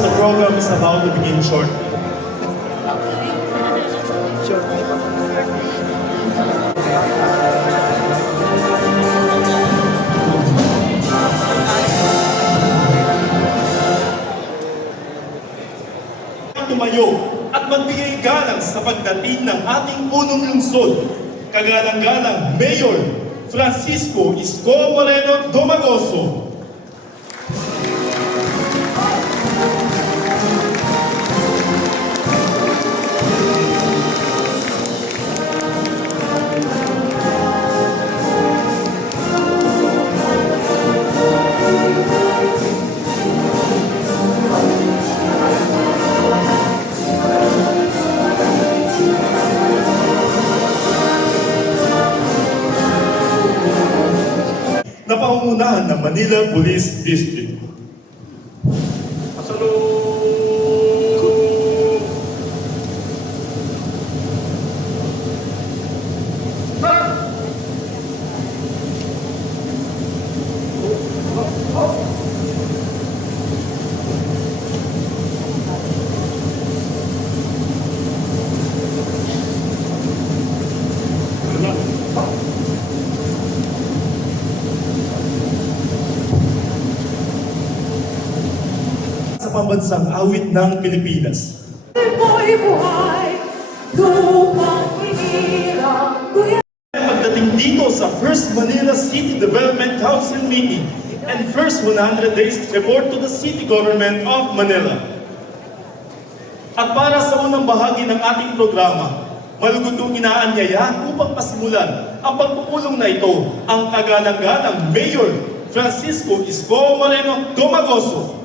because the program is about to begin shortly. Tumayo at magbigay galang sa pagdating ng ating punong lungsod, kagalang-galang Mayor Francisco Isko Moreno Domagoso. Na pangungunahan ng Manila Police District. Sa pambansang awit ng Pilipinas. Pagdating dito sa First Manila City Development Council meeting and first 100 days report to the City Government of Manila. At para sa unang bahagi ng ating programa, malugod kong inaanyayahan upang pasimulan ang pagpupulong na ito ang kagalang-galang Mayor Francisco Isko Moreno Domagoso.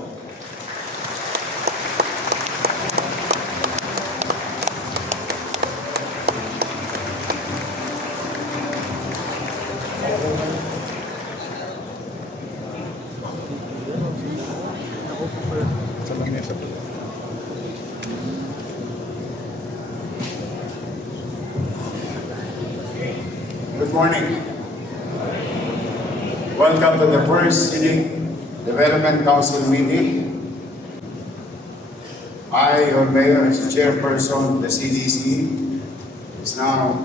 Good morning. Welcome to the first City Development Council meeting. I, your Mayor, as Chairperson of the CDC, is now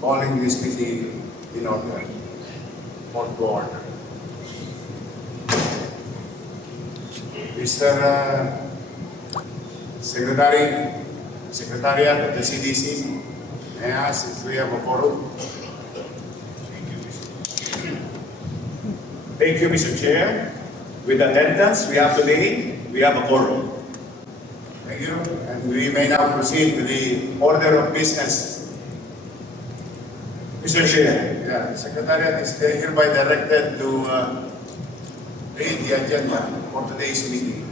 calling this meeting in order. Call to order. Mr. Secretariat of the CDC, may I ask if we have a quorum? Thank you, Mr. Chair. With attendance we have today, we have a quorum. Thank you. And we may now proceed with the order of business. Mr. Chair, The Secretariat is hereby directed to read the agenda for today's meeting.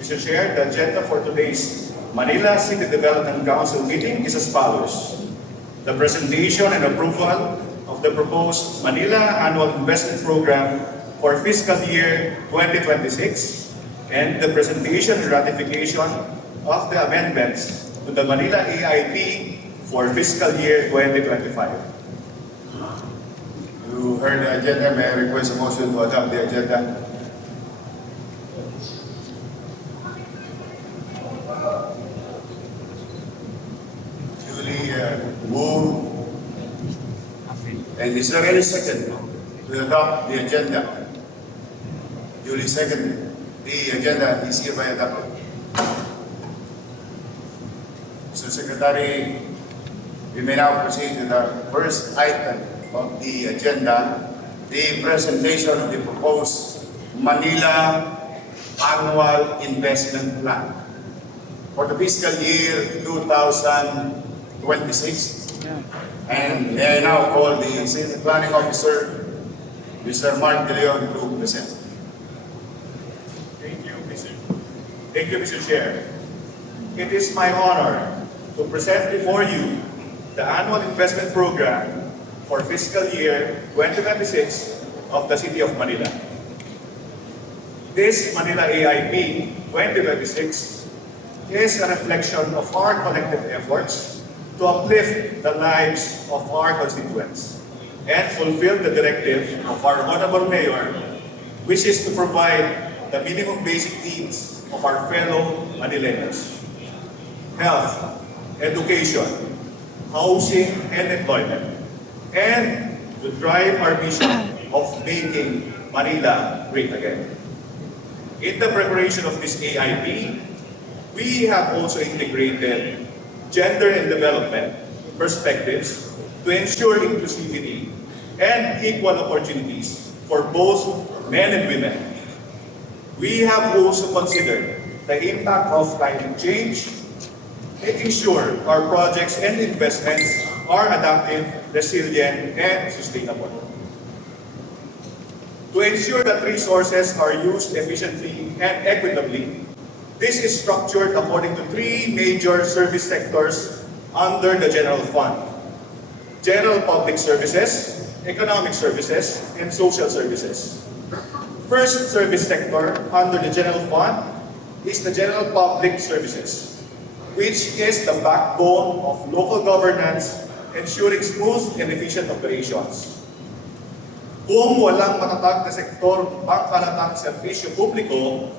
Mr. Chair, the agenda for today's Manila City Development Council meeting is as follows. The presentation and approval of the proposed Manila Annual Investment Program for fiscal year 2026 and the presentation and ratification of the amendments to the Manila AIP for fiscal year 2025. You heard the agenda. May I request a motion to adopt the agenda? Duly moved. And is there any second to adopt the agenda? Duly seconded. The agenda is hereby adopted. Mr. Secretary, we may now proceed to the first item of the agenda, the presentation of the proposed Manila Annual Investment Plan for the fiscal year 2026. And may I now call the City Planning Officer, Mr. Mark De Leon, to present. Thank you, Mr. Chair. It is my honor to present before you the Annual Investment Program for fiscal year 2026 of the City of Manila. This Manila AIP 2026 is a reflection of our collective efforts to uplift the lives of our constituents and fulfill the directive of our Honorable Mayor, which is to provide the minimum basic needs of our fellow Manileños. Health, education, housing, and employment, and to drive our mission of making Manila great again. In the preparation of this AIP, we have also integrated gender and development perspectives to ensure inclusivity and equal opportunities for both men and women. We have also considered the impact of climate change, making sure our projects and investments are adaptive, resilient, and sustainable. To ensure that resources are used efficiently and equitably, this is structured according to three major service sectors under the General Fund: General Public Services, Economic Services, and Social Services. First service sector under the General Fund is the General Public Services, which is the backbone of local governance, ensuring smooth and efficient operations. Kung walang matatag na sektor pangkalatang serbisyo publiko,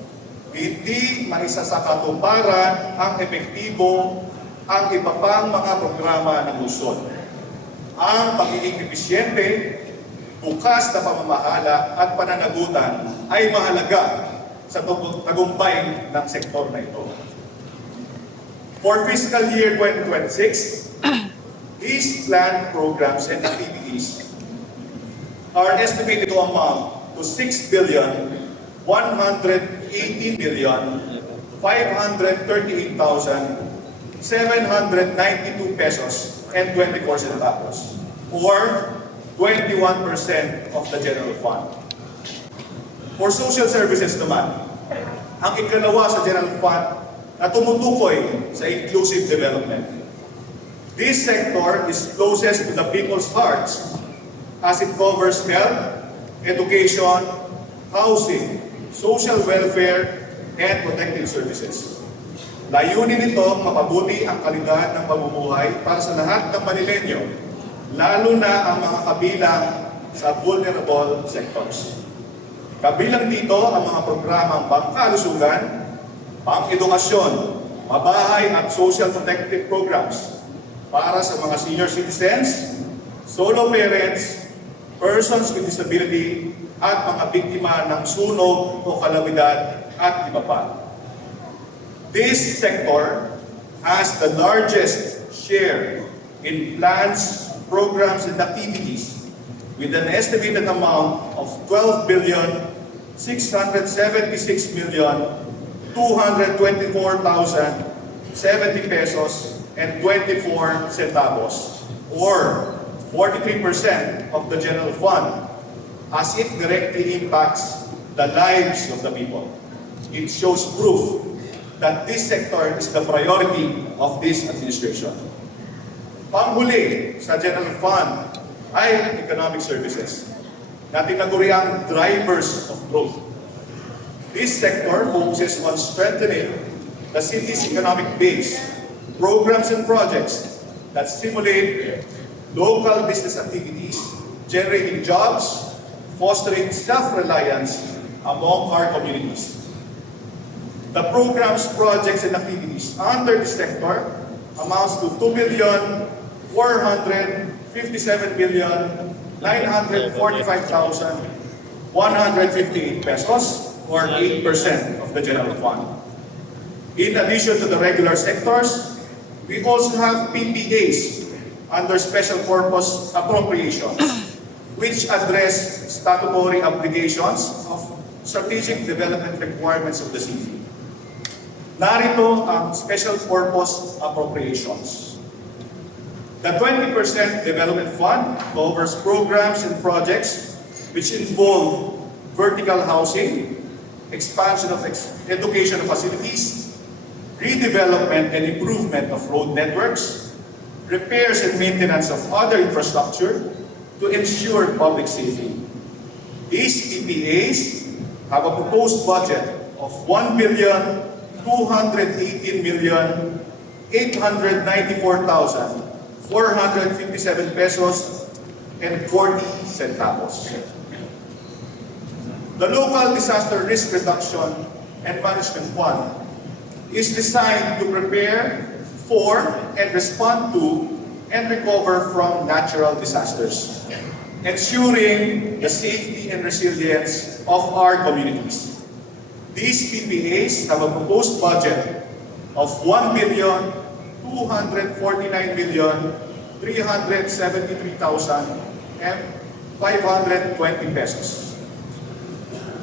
hindi maisasakatuparan ang epektibo ang iba pang mga programa ng lungsod. Ang pagiging episyente, bukas na pamamahala at pananagutan ay mahalaga sa tagumpay ng sektor na ito. For fiscal year 2026, these planned programs and activities are estimated to amount to 6,118,538,792 pesos and 24 centavos, or 21% of the general fund. For social services naman, ang ikalawa sa general fund na tumutukoy sa inclusive development. This sector is closest to the people's hearts as it covers health, education, housing, social welfare, and protective services. Layunin nito mapabuti ang kalidad ng pamumuhay para sa lahat ng Manileño, lalo na ang mga kabilang sa vulnerable sectors. Kabilang dito ang mga programang pangkalusugan, pang-edukasyon, mabahay at social protective programs para sa mga senior citizens, solo parents, persons with disability, at mga biktima ng sunog o kalamidad at iba pa. This sector has the largest share in plans, programs, and activities with an estimated amount of 12,676,224,070 pesos and 24 centavos, or 43% of the general fund, as it directly impacts the lives of the people. It shows proof that this sector is the priority of this administration. Panghuli sa general fund ay economic services na tinaguriang drivers of growth. This sector focuses on strengthening the city's economic base, programs and projects that stimulate local business activities, generating jobs, fostering self-reliance among our communities. The programs, projects, and activities under this sector amounts to 2,457,945,158 pesos, or 8% of the general fund. In addition to the regular sectors, we also have PPAs under special purpose appropriations, which address statutory obligations of strategic development requirements of the city. Narito ang special purpose appropriations. The 20% development fund covers programs and projects which involve vertical housing, expansion of education facilities, redevelopment and improvement of road networks, repairs and maintenance of other infrastructure to ensure public safety. These PPAs have a proposed budget of 1,218,894,457 pesos and 40 centavos. The local disaster risk reduction and Management Fund is designed to prepare for and respond to and recover from natural disasters, ensuring the safety and resilience of our communities. These PPAs have a proposed budget of 1,249,373,520 pesos.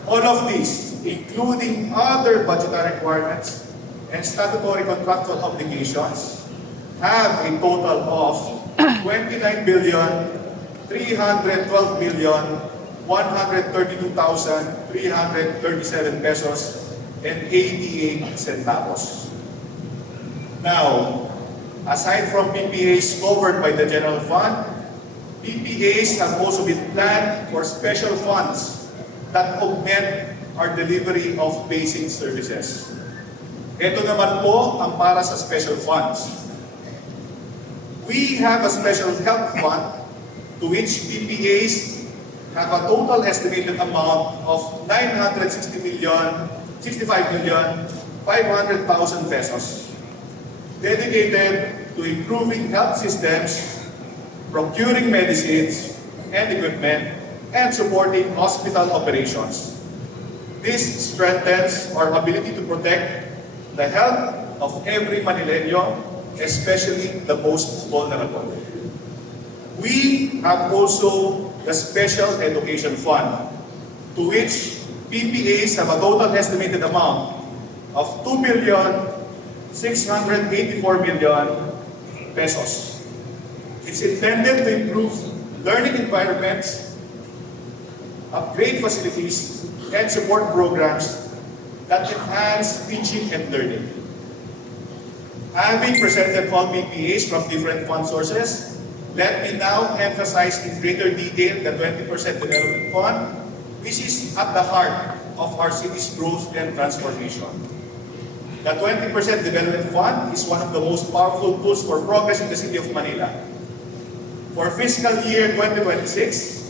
All of these, including other budgetary requirements and statutory contractual obligations, have a total of 29,312,132,337 pesos and 88 centavos. Now, aside from PPAs covered by the General Fund, PPAs have also been planned for special funds that augment our delivery of basic services. Ito naman po ang para sa special funds. We have a special health fund to which PPAs have a total estimated amount of 65,500,000 pesos dedicated to improving health systems, procuring medicines and equipment, and supporting hospital operations. This strengthens our ability to protect the health of every Manileño, especially the most vulnerable. We have also the Special Education Fund, to which PPAs have a total estimated amount of 2,684,000,000 pesos. It's intended to improve learning environments, upgrade facilities, and support programs that enhance teaching and learning. Having presented all PPAs from different fund sources, let me now emphasize in greater detail the 20% Development Fund, which is at the heart of our city's growth and transformation. The 20% Development Fund is one of the most powerful tools for progress in the City of Manila. For fiscal year 2026,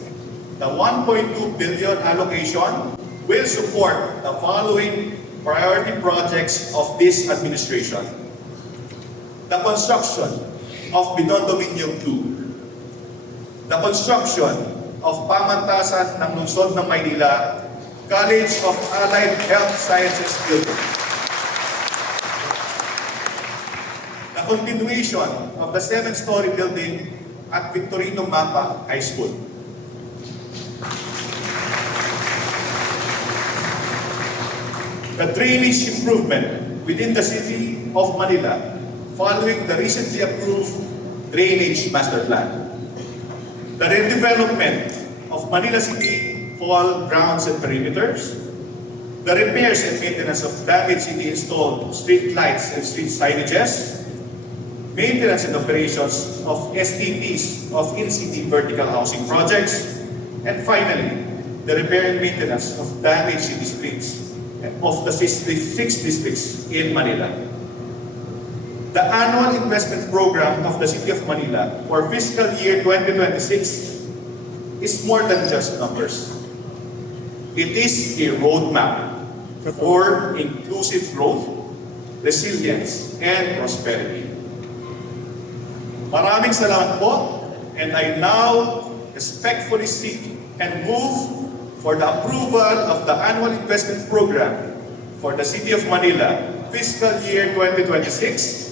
the 1.2 billion allocation will support the following priority projects of this administration. The construction of Binondo Dominium 2. The construction of pamantasan ng lungsod ng Maynila, College of Allied Health Sciences Building. The continuation of the 7-story building at Victorino Mapa High School. The drainage improvement within the City of Manila following the recently approved Drainage Master Plan. The redevelopment of Manila City Hall grounds and perimeters. The repairs and maintenance of damaged city-installed street lights and street signages. Maintenance and operations of STPs of in-city vertical housing projects. And finally, the repair and maintenance of damaged city streets of the 6 districts in Manila. The annual investment program of the City of Manila for fiscal year 2026 is more than just numbers. It is a roadmap for inclusive growth, resilience, and prosperity. Maraming salamat po, and I now respectfully seek and move for the approval of the annual investment program for the City of Manila fiscal year 2026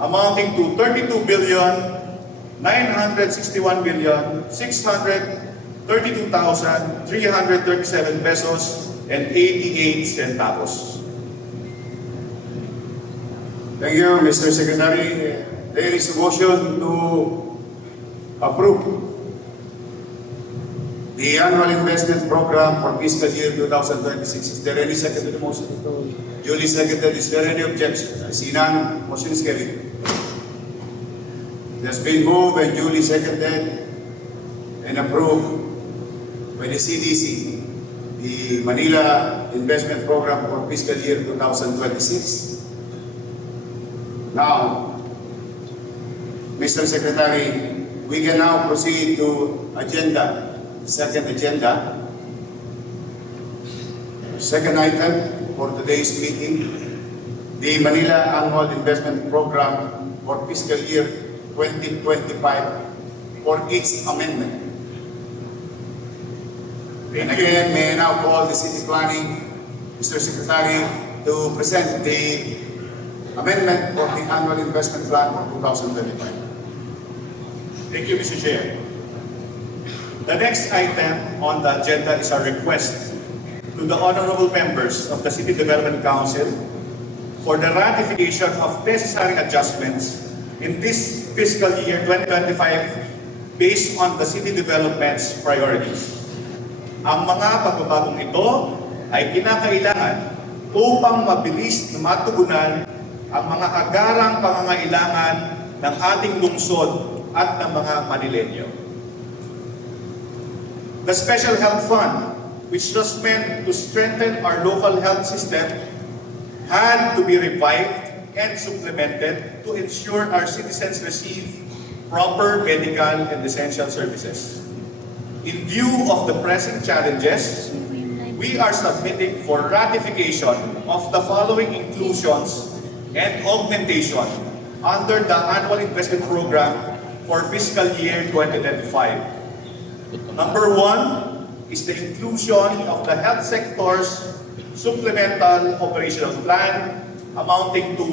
amounting to 32,961,632,337 pesos and 88 centavos. Thank you, Mr. Secretary. There is a motion to approve the annual investment program for fiscal year 2026. Is there any second to the motion? Duly seconded. Is there any objection? I see none. Motion is carried. It has been moved and duly seconded and approved by the CDC, the Manila Investment Program for fiscal year 2026. Now, Mr. Secretary, we can now proceed to agenda. Second agenda. Second item. for today's meeting, the Manila Annual Investment Program for fiscal year 2025 for its amendment. And again, may I now call the City Planning, Mr. Secretary, to present the amendment for the Annual Investment Plan for 2025. Thank you, Mr. Chair. The next item on the agenda is a request to the honorable members of the City Development Council for the ratification of necessary adjustments in this fiscal year 2025 based on the city development's priorities. Ang mga pagbabagong ito ay kinakailangan upang mabilis na matugunan ang mga agarang pangangailangan ng ating lungsod at ng mga Manilenyo. The Special Health Fund, which was meant to strengthen our local health system, had to be revived and supplemented to ensure our citizens receive proper medical and essential services. In view of the present challenges, we are submitting for ratification of the following inclusions and augmentation under the Annual Investment Program for fiscal year 2025. Number 1 is the inclusion of the health sector's supplemental operational plan amounting to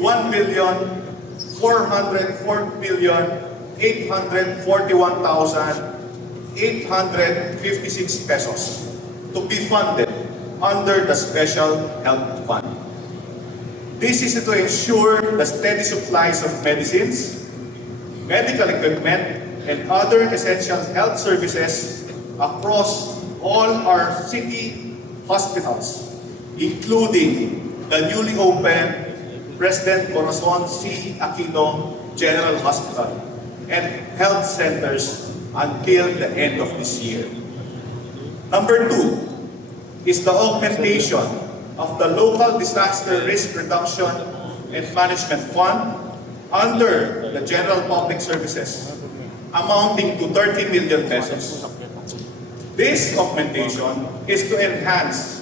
1,404,841,856 pesos to be funded under the Special Health Fund. This is to ensure the steady supplies of medicines, medical equipment, and other essential health services across all our city hospitals, including the newly opened President Corazon C. Aquino General Hospital and health centers until the end of this year. Number 2 is the augmentation of the Local Disaster Risk Reduction and Management Fund under the General Public Services, amounting to 30 million pesos. This augmentation is to enhance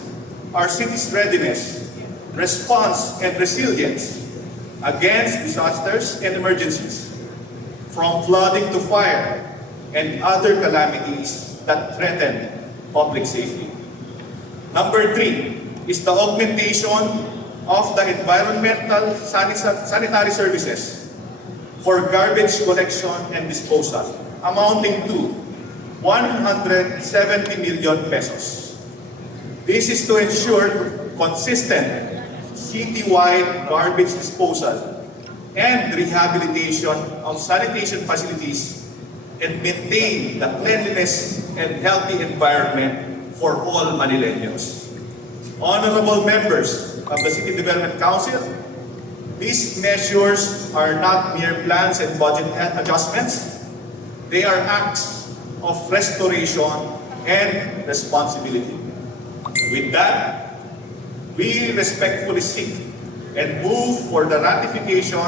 our city's readiness, response, and resilience against disasters and emergencies, from flooding to fire and other calamities that threaten public safety. Number 3 is the augmentation of the environmental sanitary services for garbage collection and disposal, amounting to 170 million pesos. This is to ensure consistent citywide garbage disposal and rehabilitation of sanitation facilities and maintain the cleanliness and healthy environment for all Manileños. Honorable members of the City Development Council, these measures are not mere plans and budget adjustments. They are acts of restoration and responsibility. With that, we respectfully seek and move for the ratification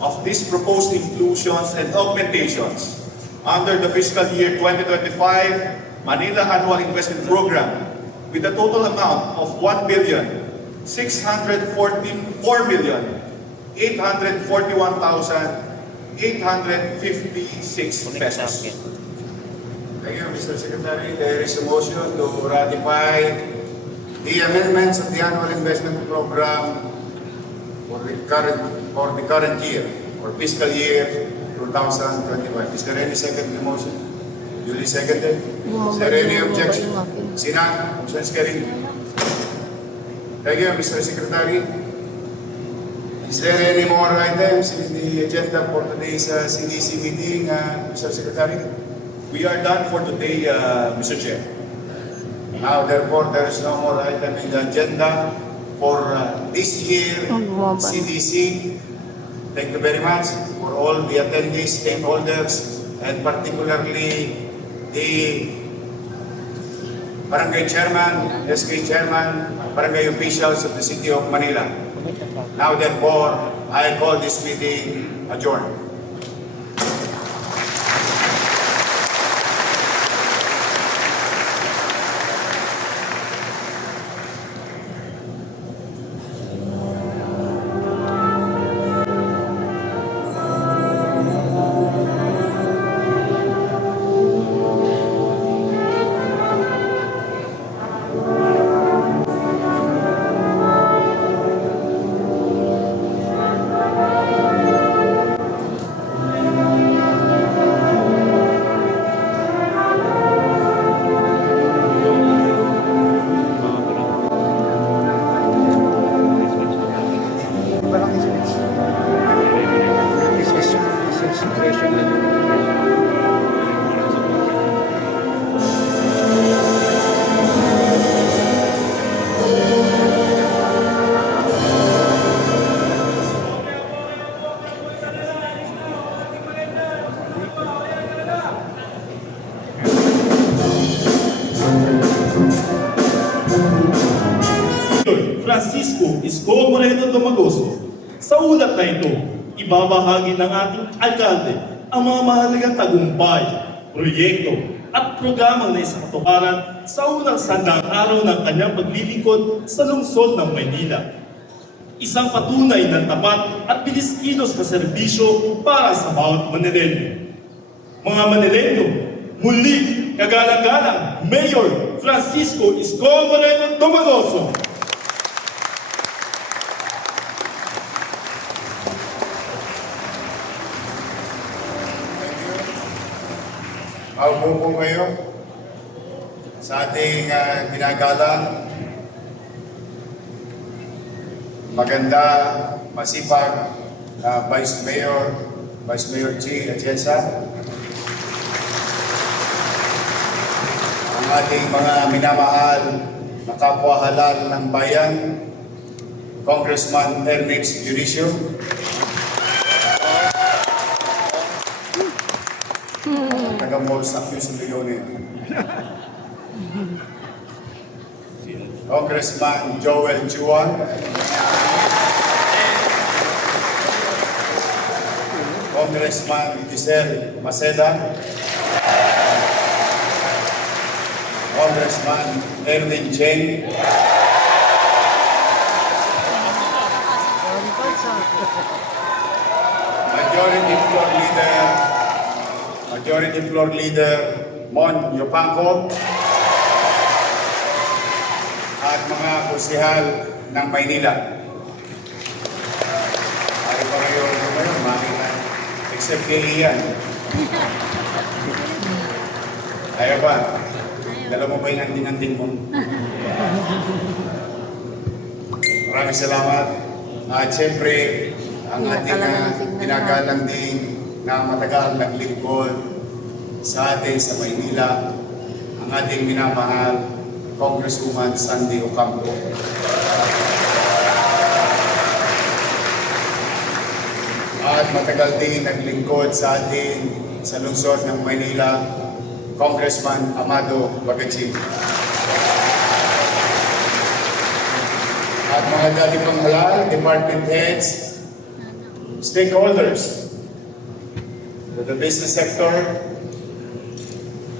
of these proposed inclusions and augmentations under the fiscal year 2025 Manila Annual Investment Program with a total amount of 1,644,841,856 pesos. Thank you, Mr. Secretary. There is a motion to ratify the amendments of the Annual Investment Program for the current year, or fiscal year 2025. Is there any second to the motion? Duly seconded. Is there any objection? Sinan, motion is carried. Thank you, Mr. Secretary. Is there any more items in the agenda for today's CDC meeting, Mr. Secretary? We are done for today, Mr. Chair. Now, therefore, there is no more item in the agenda for this year CDC. Thank you very much for all the attendees, stakeholders, and particularly the Barangay Chairman, SK Chairman, Barangay officials of the City of Manila. Now, therefore, I call this meeting adjourned. Isko Moreno Domagoso. Sa ulat na ito, ibabahagi ng ating alkalde ang mga mahalagang tagumpay, proyekto at programang naisakatuparan sa unang 100 araw ng kanyang paglilingkod sa lungsod ng Maynila. Isang patunay ng tapat at bilis-kilos na serbisyo para sa bawat Manileño. Mga Manileño, muli kagalang-galang Mayor Francisco Isko Moreno Domagoso. Maupo po kayo sa ating ginagalang, maganda, masipag na Vice Mayor G. Atienza, ang ating mga minamahal na kapwa halal ng bayan, Congressman Ernest Junicio, taga-Malls ng Quezon Leone, Congressman Joel Juan, Congressman Giselle Maceda, Congressman Erwin Cheng, Majority Floor Leader Mon Yopangco, at mga kusihal ng Maynila. Ay pa kayo ngayon, makita. Except kay Ian. Ayaw ba? Dala mo ba yung anting-anting mo? Maraming salamat. At siyempre, ang ating ginagalang din na matagal naglingkod sa atin sa Maynila, ang ating minamahal Congresswoman Sandy Ocampo. At matagal din naglingkod sa atin sa lungsod ng Maynila, Congressman Amado Bagaching. At mga dati pang halal, department heads, stakeholders, the business sector,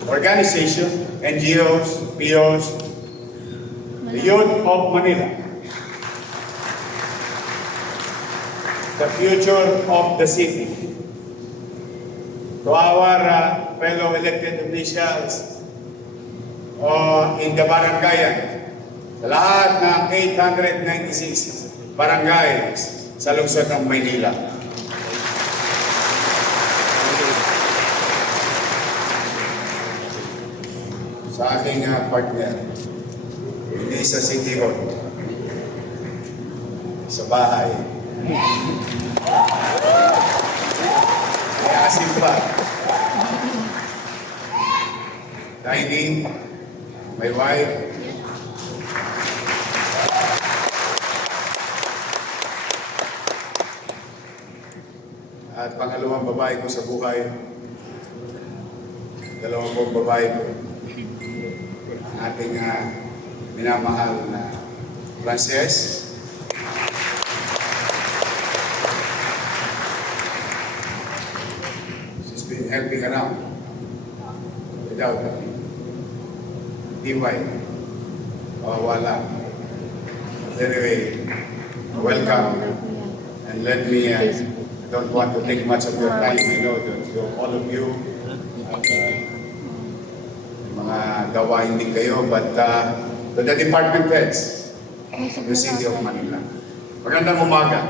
organization, NGOs, POs, the youth of Manila, the future of the city. To our fellow elected officials in the barangayan, sa lahat ng 896 barangays sa lungsod ng Maynila. Sa aking partner, hindi sa City Hall, sa bahay. May asim pa. Dining, my wife, at pangalawang babae ko sa buhay, dalawang pong babae ko, ang ating minamahal na Frances, she's been helping around without a DY, wala. But anyway, welcome, and let me, I don't want to take much of your time. I know that all of you mga gawain din kayo, but to the department heads, the City of Manila. Magandang umaga.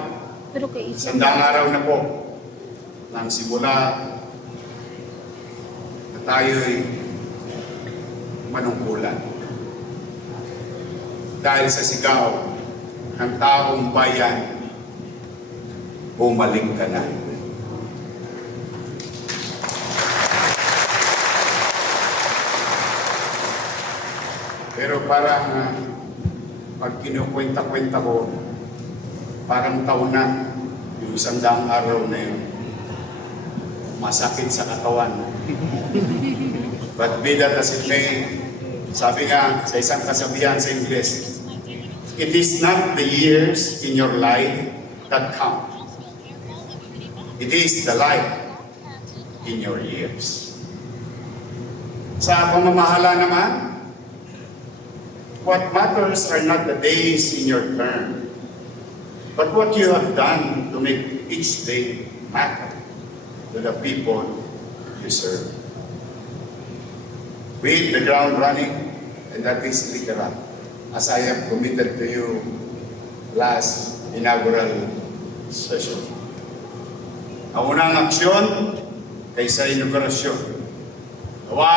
Sandang araw na po nang simula na tayo'y manungkulan. Dahil sa sigaw ng taong bayan, bumalik ka na. Pero parang pag kinukwenta-kwenta ko, parang taon na yung 100 araw na yun. Masakit sa katawan. But be that as it may, sabi nga sa isang kasabihan sa Ingles, It is not the years in your life that count. It is the life in your years. Sa pamamahala naman, what matters are not the days in your term, but what you have done to make each day matter to the people you serve. We hit the ground running, and that is literal, as I have committed to you last inaugural session. Ang unang aksyon kaysa inaugurasyon. Gawa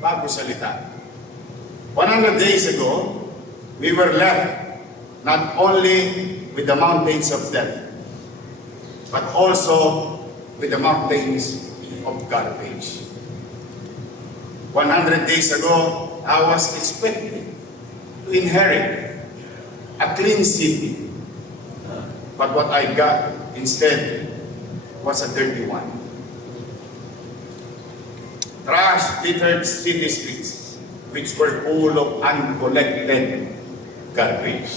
bago salita. 100 days ago, we were left not only with the mountains of death, but also with the mountains of garbage. 100 days ago, I was expecting to inherit a clean city. But what I got instead was a dirty one. Trash-littered city streets, which were full of uncollected garbage.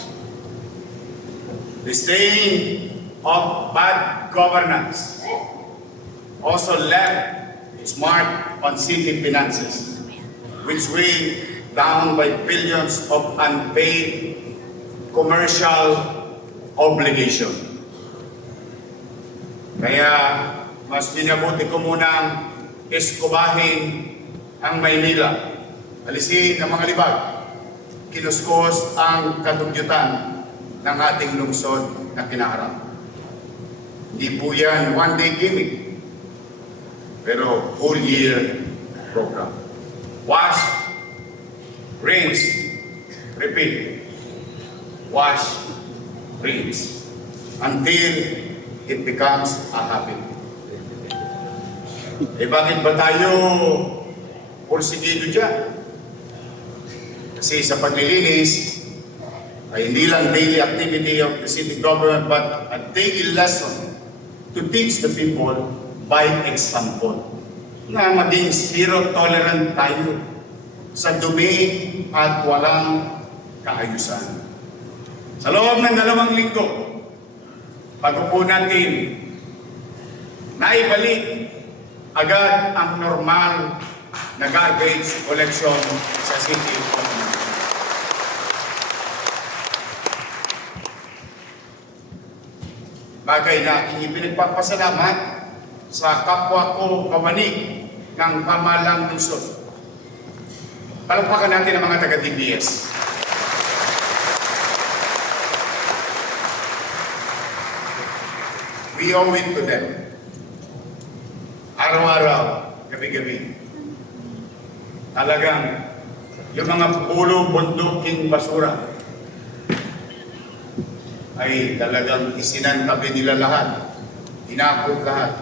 The stain of bad governance also left its mark on city finances, which weighed down by billions of unpaid commercial obligation. Kaya mas minabuti ko munang eskubahin ang Maynila, alisin ang mga libag, kinuskos ang katugyutan ng ating lungsod na kinaharap. Hindi po yan one-day gimmick, pero whole year program. Wash, rinse, repeat. Wash, rinse, until it becomes a habit. Eh bakit ba tayo porsigido dyan? Kasi sa paglilinis ay hindi lang daily activity of the city government but a daily lesson to teach the people by example na maging zero tolerant tayo sa dumi at walang kaayusan. Sa loob ng 2 linggo, bago po natin naibalik agad ang normal na garbage collection sa city of Manila. Bagay na ipinagpapasalamat sa kapwa ko kamanig ng pamalang lungsod. Palakpakan natin ang mga taga-DBS. We owe it to them. Araw-araw, gabi-gabi. Talagang yung mga pulo, bunduking basura ay talagang isinantabi nila lahat. Inakot lahat.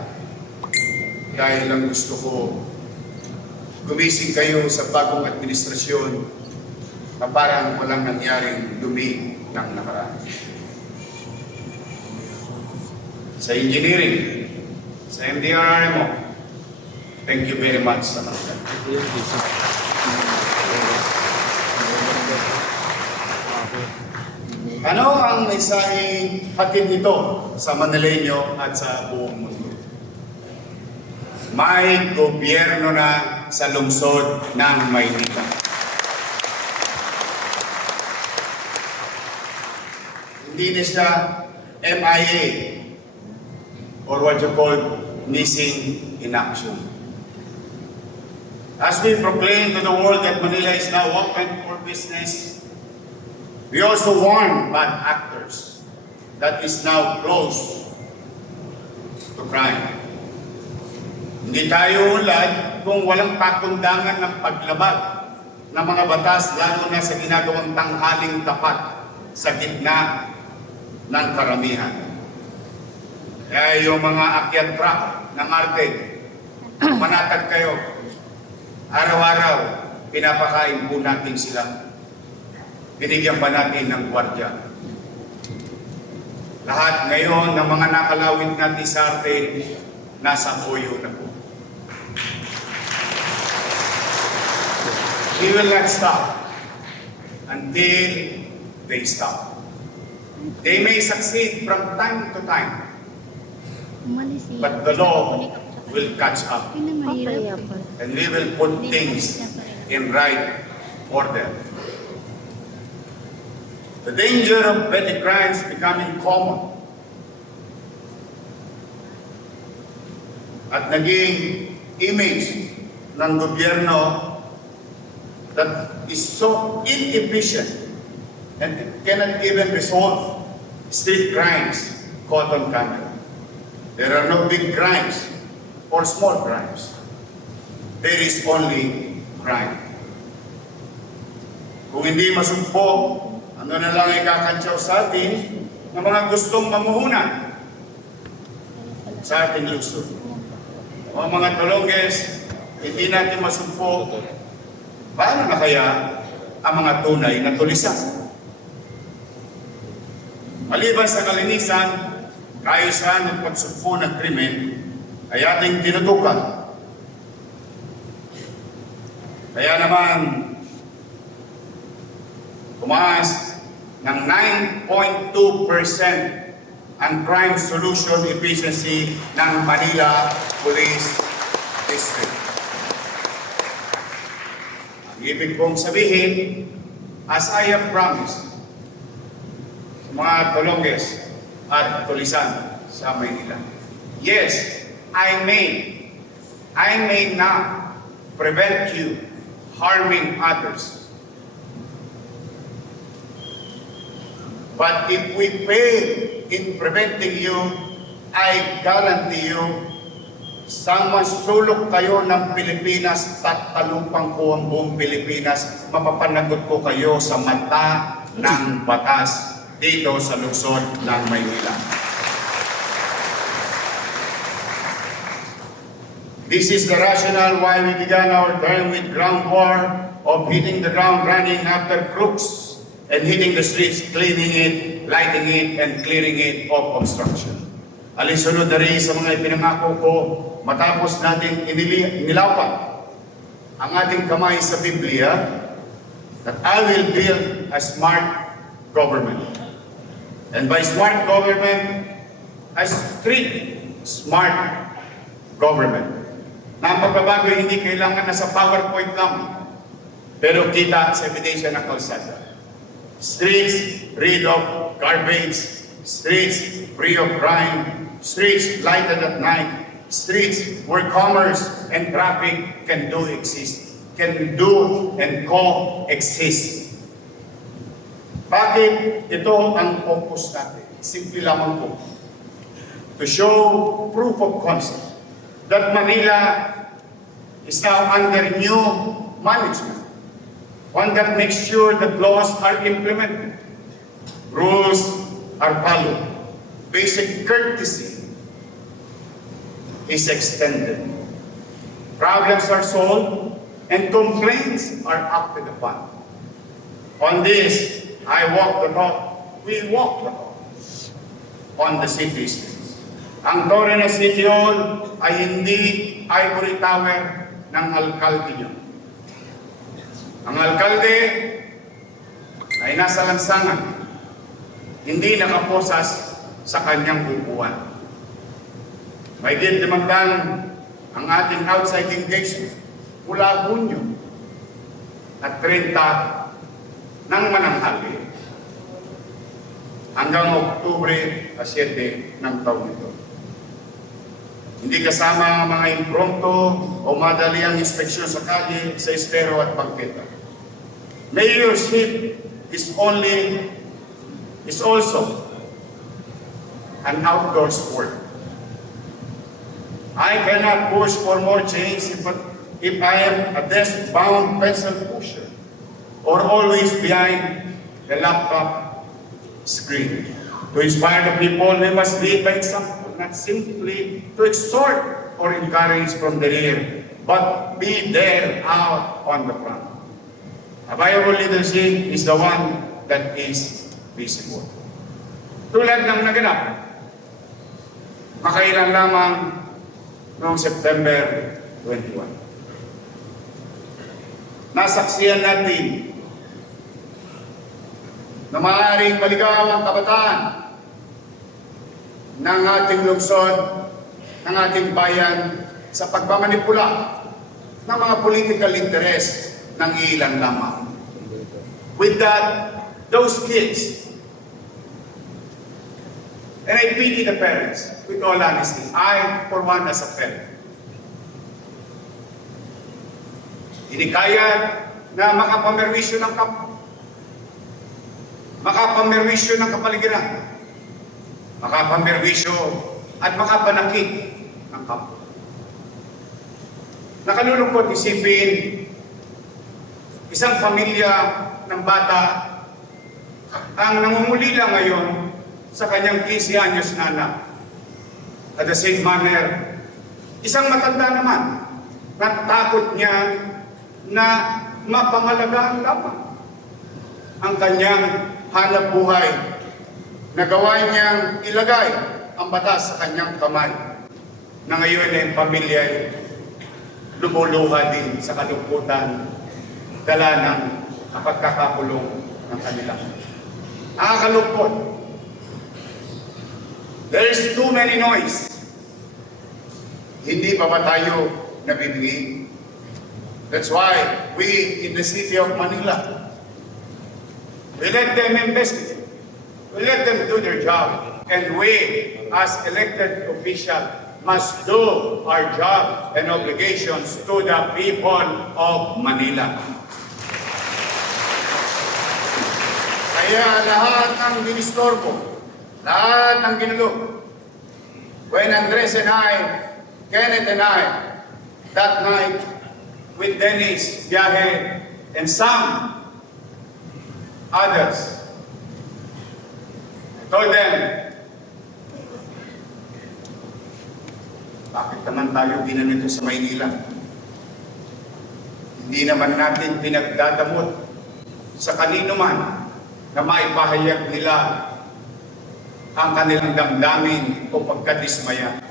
Dahil lang gusto ko gumising kayo sa bagong administrasyon na parang walang nangyaring dumi ng nakaraan. Sa engineering, sa MDRRMO, thank you very much sa mga. Ano ang isang hatid nito sa Manileño at sa buong mundo? May gobyerno na sa lungsod ng Maynila. Hindi na siya MIA or what you call missing in action. As we proclaim to the world that Manila is now open for business, we also warn bad actors that is now close to crime. Hindi tayo ulad kung walang pakundangan ng paglabag ng mga batas, lalo na sa ginagawang tanghaling tapat sa gitna ng karamihan. Kaya yung mga akyat truck ng arte, manatag kayo. Araw-araw, pinapakain po natin sila. Binigyan pa natin ng gwardiya. Lahat ngayon ng mga nakalawit natin sa arte, nasa OYO na po. We will not stop until they stop. They may succeed from time to time, Umalis siya. but the law will catch up. Yun ang mahirap. And we will put things in right order. The danger of petty crimes becoming common at naging image ng gobyerno that is so inefficient and it cannot even resolve street crimes caught on camera. There are no big crimes or small crimes. There is only crime. Kung hindi masugpo, ano na lang ikakantsaw sa atin ng mga gustong mamuhunan sa ating lungsod. O mga Tolonges, hindi natin masugpo, paano na kaya ang mga tunay na tulisan? Maliban sa kalinisan, kaayusan at pagsugpo ng krimen ay ating tinutukan. Kaya naman, tumaas ng 9.2% ang crime solution efficiency ng Manila Police District. Ang ibig kong sabihin, as I have promised, sa mga Tolonges at Tulisan sa Maynila, yes, I may not prevent you harming others. But if we fail in preventing you, I guarantee you, sa sulok kayo ng Pilipinas, tatalupang ko ang buong Pilipinas, mapapanagot ko kayo sa mata ng batas dito sa lungsod ng Maynila. This is the rationale why we began our term with ground war of hitting the ground running after crooks and hitting the streets, cleaning it, lighting it, and clearing it of obstruction. Alinsunod na rin sa mga ipinangako ko, matapos natin inilapat ang ating kamay sa Biblia, that I will build a smart government. And by smart government, a strict smart government. Na ang pagbabago hindi kailangan na sa PowerPoint lang, pero kita sa ebidensya ng kalsada. Streets rid of garbage, streets free of crime, streets lighted at night, streets where commerce and traffic can do and coexist. Bakit ito ang focus natin? Simple lamang po. To show proof of concept that Manila is now under new management. One that makes sure that laws are implemented, rules are followed, basic courtesy is extended, problems are solved, and complaints are acted upon. On this, I walk the talk, we walk the talk on the city streets. Ang tore ng City Hall ay hindi ivory tower ng alkalde niyo. Ang alkalde ay nasa lansangan, hindi nakaposas sa kanyang upuan. May dinamdang ang ating outside engagement mula Hunyo at 30 ng mananghali hanggang Oktubre 7 ng taon ito. Hindi kasama ang mga impromptu o madali ang inspeksyon sa kalye, sa estero at pagkita. Mayorship is also an outdoor sport. I cannot push for more change if I am a desk-bound pencil pusher or always behind the laptop screen. To inspire the people, we must lead by example, not simply to exhort or encourage from the rear, but be there out on the front. A viable leadership is the one that is visible. Tulad ng naganap, makailan lamang noong September 21. Nasaksiyan natin na maaaring maligaw ang kabataan ng ating lungsod, ng ating bayan sa pagmamanipula ng mga political interest ng ilan lamang. With that, those kids, and I pity the parents, with all honesty, I, for one, as a parent, hindi kaya na makapamerwisyo ng kampo, makapamerwisyo ng kapaligiran, makapamerwisyo at makapanakit ng kampo. Nakalulungkot isipin, isang pamilya ng bata ang nangungulila ngayon sa kanyang 15 anyos na anak. At the same manner, isang matanda naman, natakot niya na mapangalagaan lamang ang kanyang hanap buhay, na gawain niyang ilagay ang batas sa kanyang kamay, na ngayon ay pamilya ay lumuluha din sa kalungkutan, dala ng pagkakakulong ng kanila. Nakakalungkot. There is too many noise. Hindi pa ba tayo nabibigay? That's why we in the city of Manila, we let them investigate. We let them do their job. And we, as elected officials, must do our job and obligations to the people of Manila. Kaya lahat ng dinistorbo, lahat ng ginulo, when Andres and I, Kenneth and I, that night, with Dennis, Biahe, and some others, I told them, bakit naman tayo ginanito sa Maynila? Hindi naman natin pinagdadamot sa kanino man na maipahayag nila ang kanilang damdamin o pagkadismaya.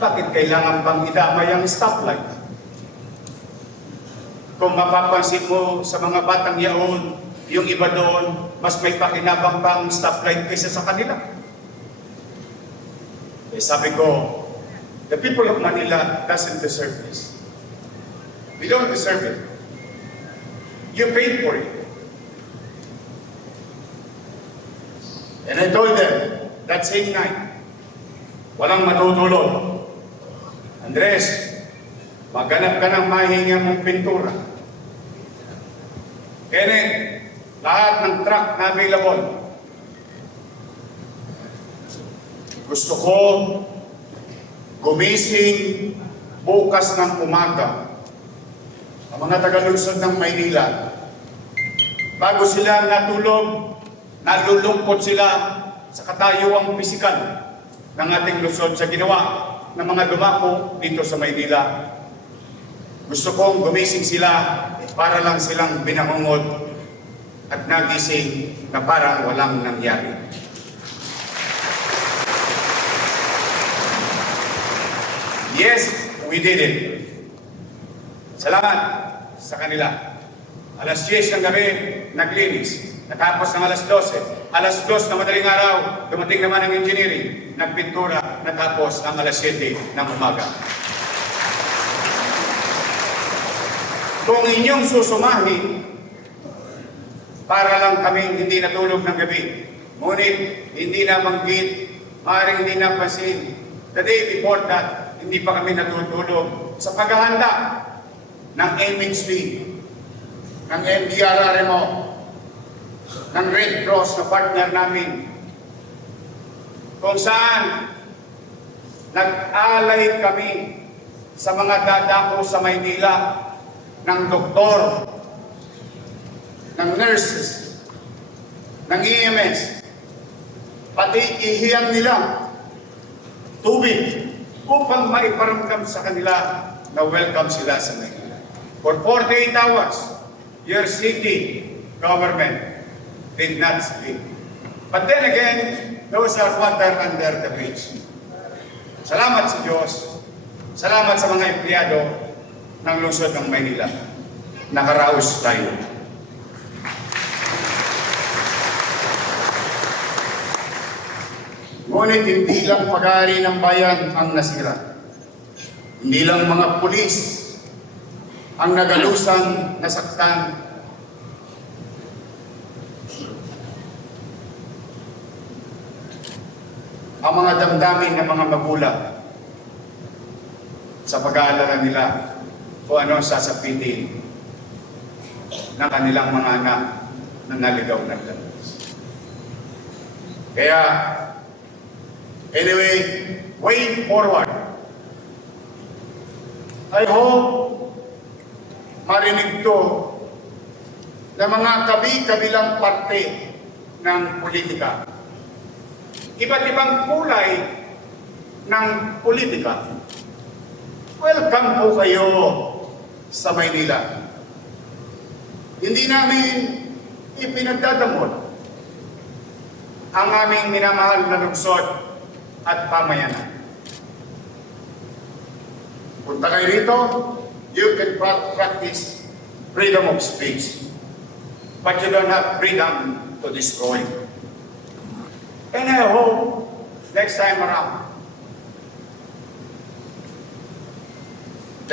Bakit kailangan bang idamay ang stoplight? Kung mapapansin mo sa mga batang yaon, yung iba doon, mas may pakinabang pa ang stoplight kaysa sa kanila. Eh sabi ko, the people of Manila doesn't deserve this. We don't deserve it. You paid for it. And I told them, that same night, walang matutulog. Andres, maghanap ka ng mahinga mong pintura. Kenneth, lahat ng truck na available. Gusto ko gumising bukas ng umaga ang mga taga-lungsod ng Maynila. Bago sila natulog, nalulungkot sila sa katayuang pisikal ng ating lungsod sa ginawa ng mga dumako dito sa Maynila. Gusto kong gumising sila para lang silang binangungot at nagising na parang walang nangyari. Yes, we did it. Salamat sa kanila. Alas 10 ng gabi, naglinis. Natapos ng alas 12. Alas 2 na madaling araw, dumating naman ang engineering. Nagpintura, natapos ang alas 7 ng umaga. Kung inyong susumahin, para lang kaming hindi natulog ng gabi. Ngunit, hindi nabanggit, maaaring hindi napansin. The day before that, hindi pa kami natutulog sa paghahanda ng MHP, ng MDRRMO, ng Red Cross na partner namin, kung saan nag-alay kami sa mga dadako sa Maynila ng doktor, ng nurses, ng EMS, pati ihiyang nila tubig upang maiparamdam sa kanila na welcome sila sa Maynila. For 48 hours, your city government did not sleep. But then again, those are water under the bridge. Salamat sa Diyos. Salamat sa mga empleyado ng lungsod ng Maynila. Nakaraos tayo. Ngunit hindi lang pag-aari ng bayan ang nasira. Hindi lang mga pulis ang nagalusang nasaktan. Ang mga damdamin ng mga magulang sa pag-aalala nila kung ano ang sasapitin ng kanilang mga anak na naligaw ng labas. Kaya, anyway, way forward. I hope marinig to ng mga kabi-kabilang parte ng politika. Iba't ibang kulay ng politika. Welcome po kayo sa Maynila. Hindi namin ipinagdadamot ang aming minamahal na lungsod at pamayanan. Punta kayo rito, you can practice freedom of speech, but you don't have freedom to destroy. And I hope next time around,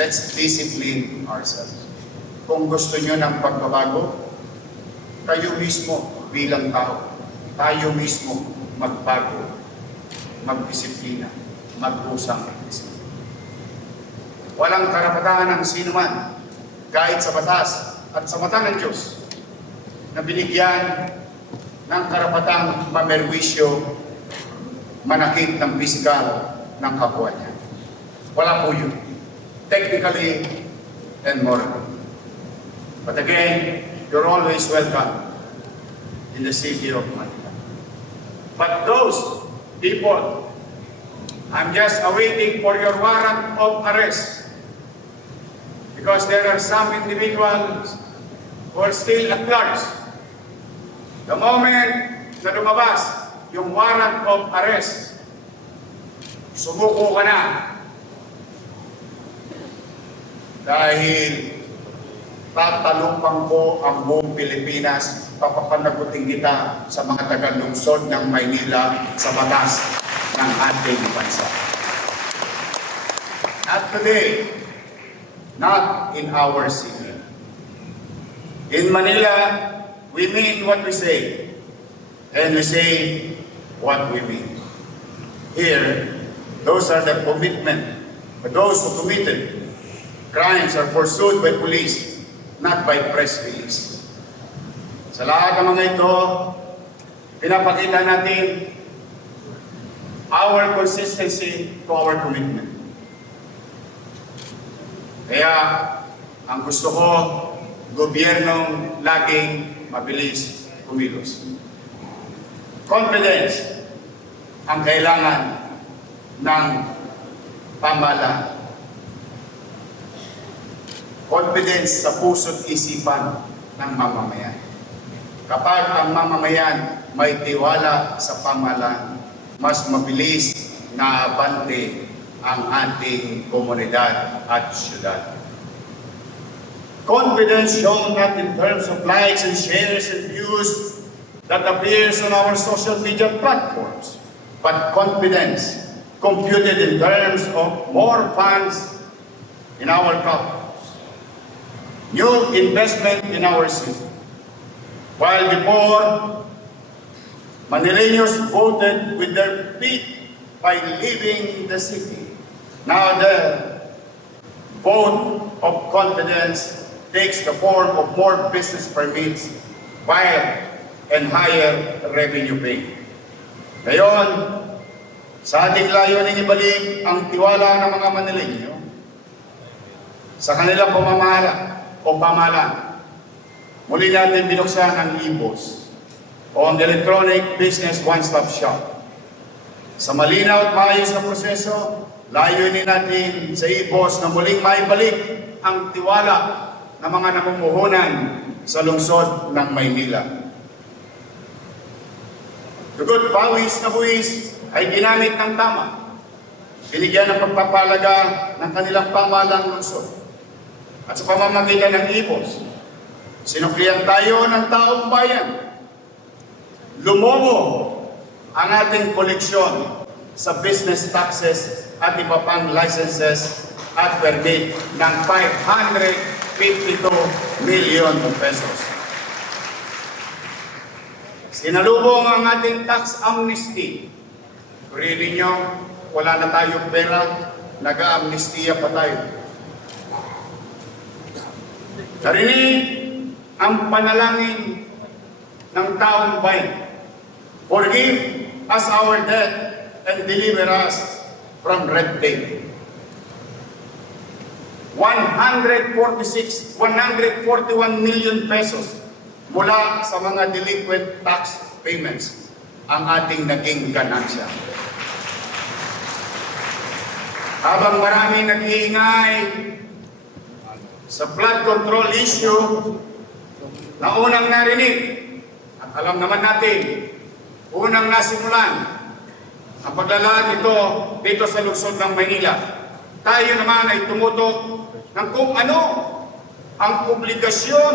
let's discipline ourselves. Kung gusto nyo ng pagbabago, kayo mismo bilang tao, tayo mismo magbago, magdisiplina, mag-usang disiplina. Walang karapatan ng sinuman, kahit sa batas at sa mata ng Diyos, na binigyan ng karapatang mamerwisyo, manakit ng pisikal ng kapwa niya. Wala po yun. Technically and morally. But again, you're always welcome in the city of Manila. But those people, I'm just awaiting for your warrant of arrest. Because there are some individuals who are still at large. The moment na lumabas yung warrant of arrest, sumuko ka na. Dahil tatalupang ko ang buong Pilipinas, papapanagutin kita sa mga taga-lungsod ng Maynila sa batas ng ating bansa. Not today, not in our city. In Manila, we mean what we say, and we say what we mean. Here, those are the commitment, but those who committed crimes are pursued by police, not by press release. Sa lahat ng mga ito, pinapakita natin our consistency to our commitment. Kaya, ang gusto ko, gobyernong laging mabilis kumilos. Confidence ang kailangan ng pamahalaan. Confidence sa puso't isipan ng mamamayan. Kapag ang mamamayan may tiwala sa pamahalaan, mas mabilis na abante ang ating komunidad at syudad. Confidence shown not in terms of likes and shares and views that appears on our social media platforms, but confidence computed in terms of more funds in our coffers, new investment in our city. While before, Manileños voted with their feet by leaving the city. Now the vote of confidence takes the form of more business permits, while and higher revenue pay. Ngayon, sa ating layuning ibalik ang tiwala ng mga Manileño sa kanilang pamamahala o pamahalaan. Muli natin binuksan ang e-boss o ang Electronic Business One-Stop Shop. Sa malinaw at maayos na proseso, layunin natin sa e-boss na muling maibalik ang tiwala ng mga namumuhunan sa lungsod ng Maynila. Dugot pawis na buwis ay ginamit ng tama. Binigyan ng pagpapalaga ng kanilang pamahalang lungsod. At sa pamamagitan ng e-boss, sinuklian tayo ng taong bayan. Lumobo ang ating koleksyon sa business taxes at iba pang licenses at permit ng 552 million pesos. Sinalubong ang ating tax amnesty. Kurili nyo, wala na tayong pera, nag-amnestiya pa tayo. Narinig ang panalangin ng taong bayan. Forgive us our debt and deliver us from red tape. 141 million pesos mula sa mga delinquent tax payments ang ating naging ganansya. Habang marami nag-iingay sa flood control issue na unang narinig, at alam naman natin, unang nasimulan ang paglalaan ito dito sa lungsod ng Maynila. Tayo naman ay tumutok ng kung ano ang obligasyon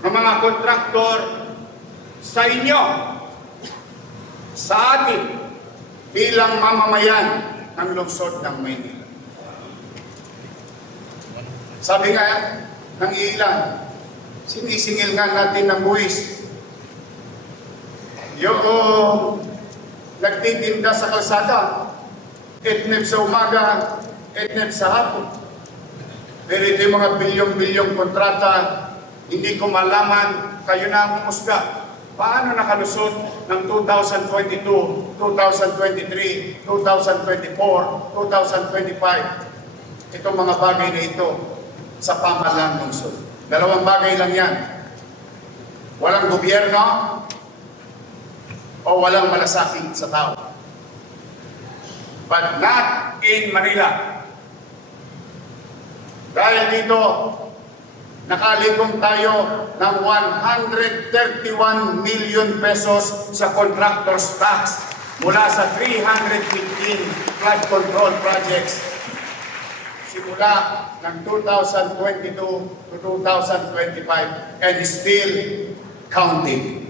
ng mga kontraktor sa inyo, sa atin, bilang mamamayan ng lungsod ng Maynila. Sabi nga ng ilan, sinisingil nga natin ng buwis. Yung nagtitinda sa kalsada, etneb sa umaga, etneb sa hapon. Pero ito yung mga bilyong-bilyong kontrata, hindi ko malaman, kayo na ang umusga. Paano nakalusot ng 2022, 2023, 2024, 2025? Itong mga bagay na ito sa pamahalaan ng lungsod. Dalawang bagay lang yan. Walang gobyerno o walang malasakit sa tao. But not in Manila. Dahil dito, nakaligong tayo ng 131 million pesos sa contractor's tax mula sa 315 flood control projects simula ng 2022 to 2025 and still counting.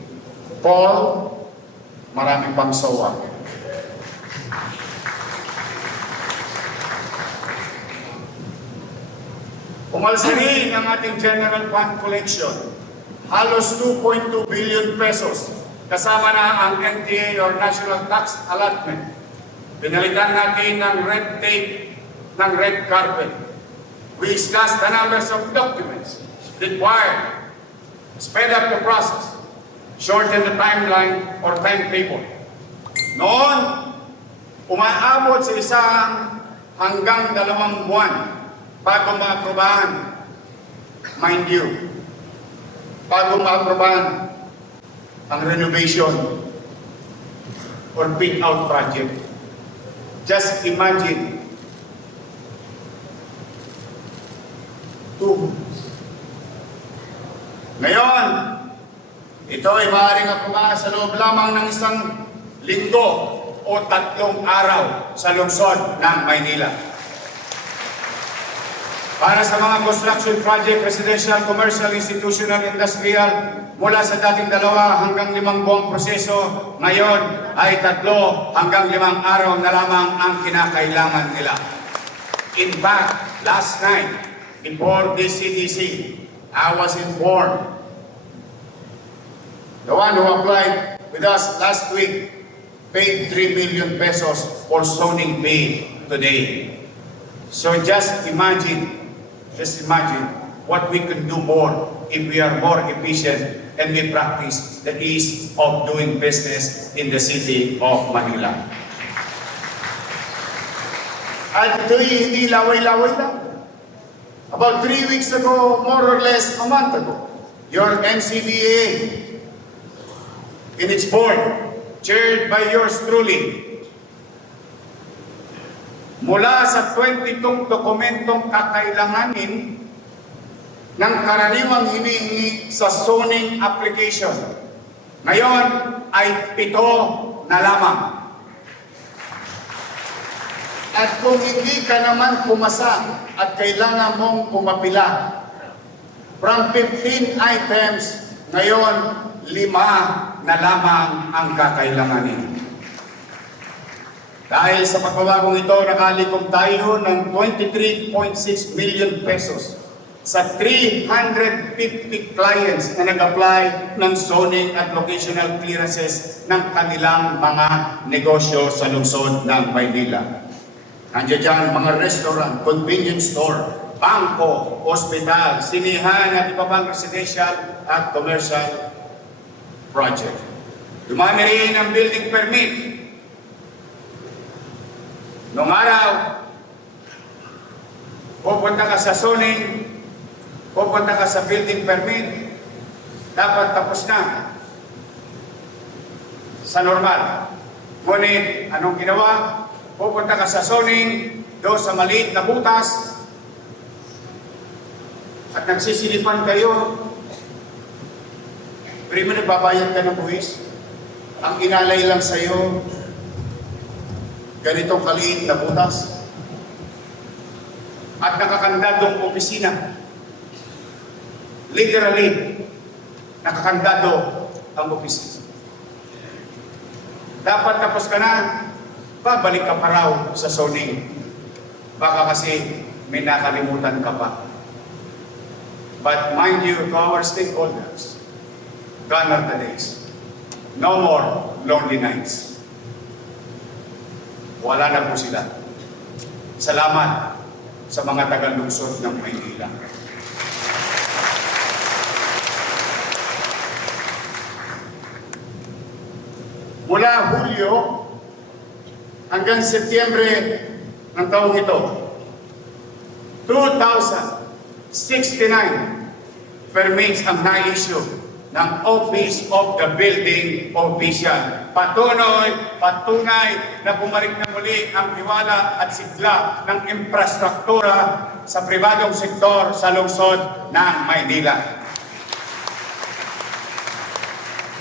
Paul, marami pang SOA. Umalsahin ang ating general fund collection. Halos 2.2 billion pesos. Kasama na ang NTA or National Tax Allotment. Pinalitan natin ng red tape, ng red carpet. We discussed the numbers of documents required, speed up the process, shorten the timeline or timetable. Noon, umaabot sa isang hanggang 2 buwan bago maaprobahan, mind you, bago maaprobahan ang renovation or fit-out project. Just imagine, 2 months. Ngayon, ito ay maaaring aprobahan sa loob lamang ng 1 linggo o 3 araw sa lungsod ng Maynila. Para sa mga construction project, residential, commercial, institutional, industrial, mula sa dating 2 hanggang 5 buwang proseso, ngayon ay 3 hanggang 5 araw na lamang ang kinakailangan nila. In fact, last night, before this CDC, I was informed, the one who applied with us last week paid 3 million pesos for zoning fee today. So just imagine what we can do more if we are more efficient and we practice the ease of doing business in the city of Manila. At ito'y hindi laway-laway lang. About 3 weeks ago, more or less a month ago, your NCBA in its board, chaired by yours truly, mula sa 22 dokumentong kakailanganin ng karaniwang hinihingi sa zoning application, ngayon ay 7 na lamang. At kung hindi ka naman pumasa at kailangan mong pumapila, from 15 items, ngayon 5 na lamang ang kakailanganin. Dahil sa pagbabagong ito, nakalikom tayo ng 23.6 million pesos sa 350 clients na nag-apply ng zoning at locational clearances ng kanilang mga negosyo sa lungsod ng Maynila. Nandiyan dyan mga restaurant, convenience store, bangko, ospital, sinihan at iba pang residential at commercial project. Dumami rin ang building permit. Noong araw, pupunta ka sa zoning, pupunta ka sa building permit, dapat tapos na sa normal. Ngunit, anong ginawa? Pupunta ka sa zoning, doon sa maliit na butas, at nagsisilipan kayo, pero mo nagbabayad ka ng buwis. Ang inalay lang sa'yo, ganitong kaliit na butas. At nakakandadong opisina. Literally, nakakandado ang opisina. Dapat tapos ka na, babalik ka pa raw sa zoning. Baka kasi may nakalimutan ka pa. But mind you, to our stakeholders, gone are the days. No more lonely nights. Wala na po sila. Salamat sa mga taga-lungsod ng Maynila. Mula Hulyo hanggang Setyembre ng taong ito, 2,069 permits ang na-issue ng Office of the Building Official. Patunay na bumalik na muli ang tiwala at sigla ng infrastruktura sa pribadong sektor sa lungsod ng Maynila.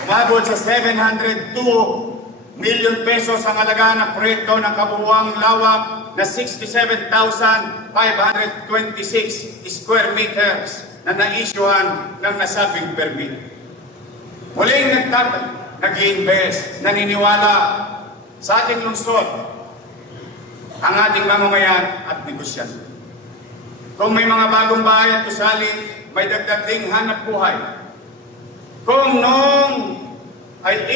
Umabot sa 702 million pesos ang halaga ng proyekto ng kabuuang lawak na 67,526 square meters na na-issuehan ng nasabing permit. Muling nag-invest, naniniwala sa ating lungsod ang ating mamamayan at negosyante. Kung may mga bagong bahay at gusali, may dagdag ding hanap buhay. Kung noong ay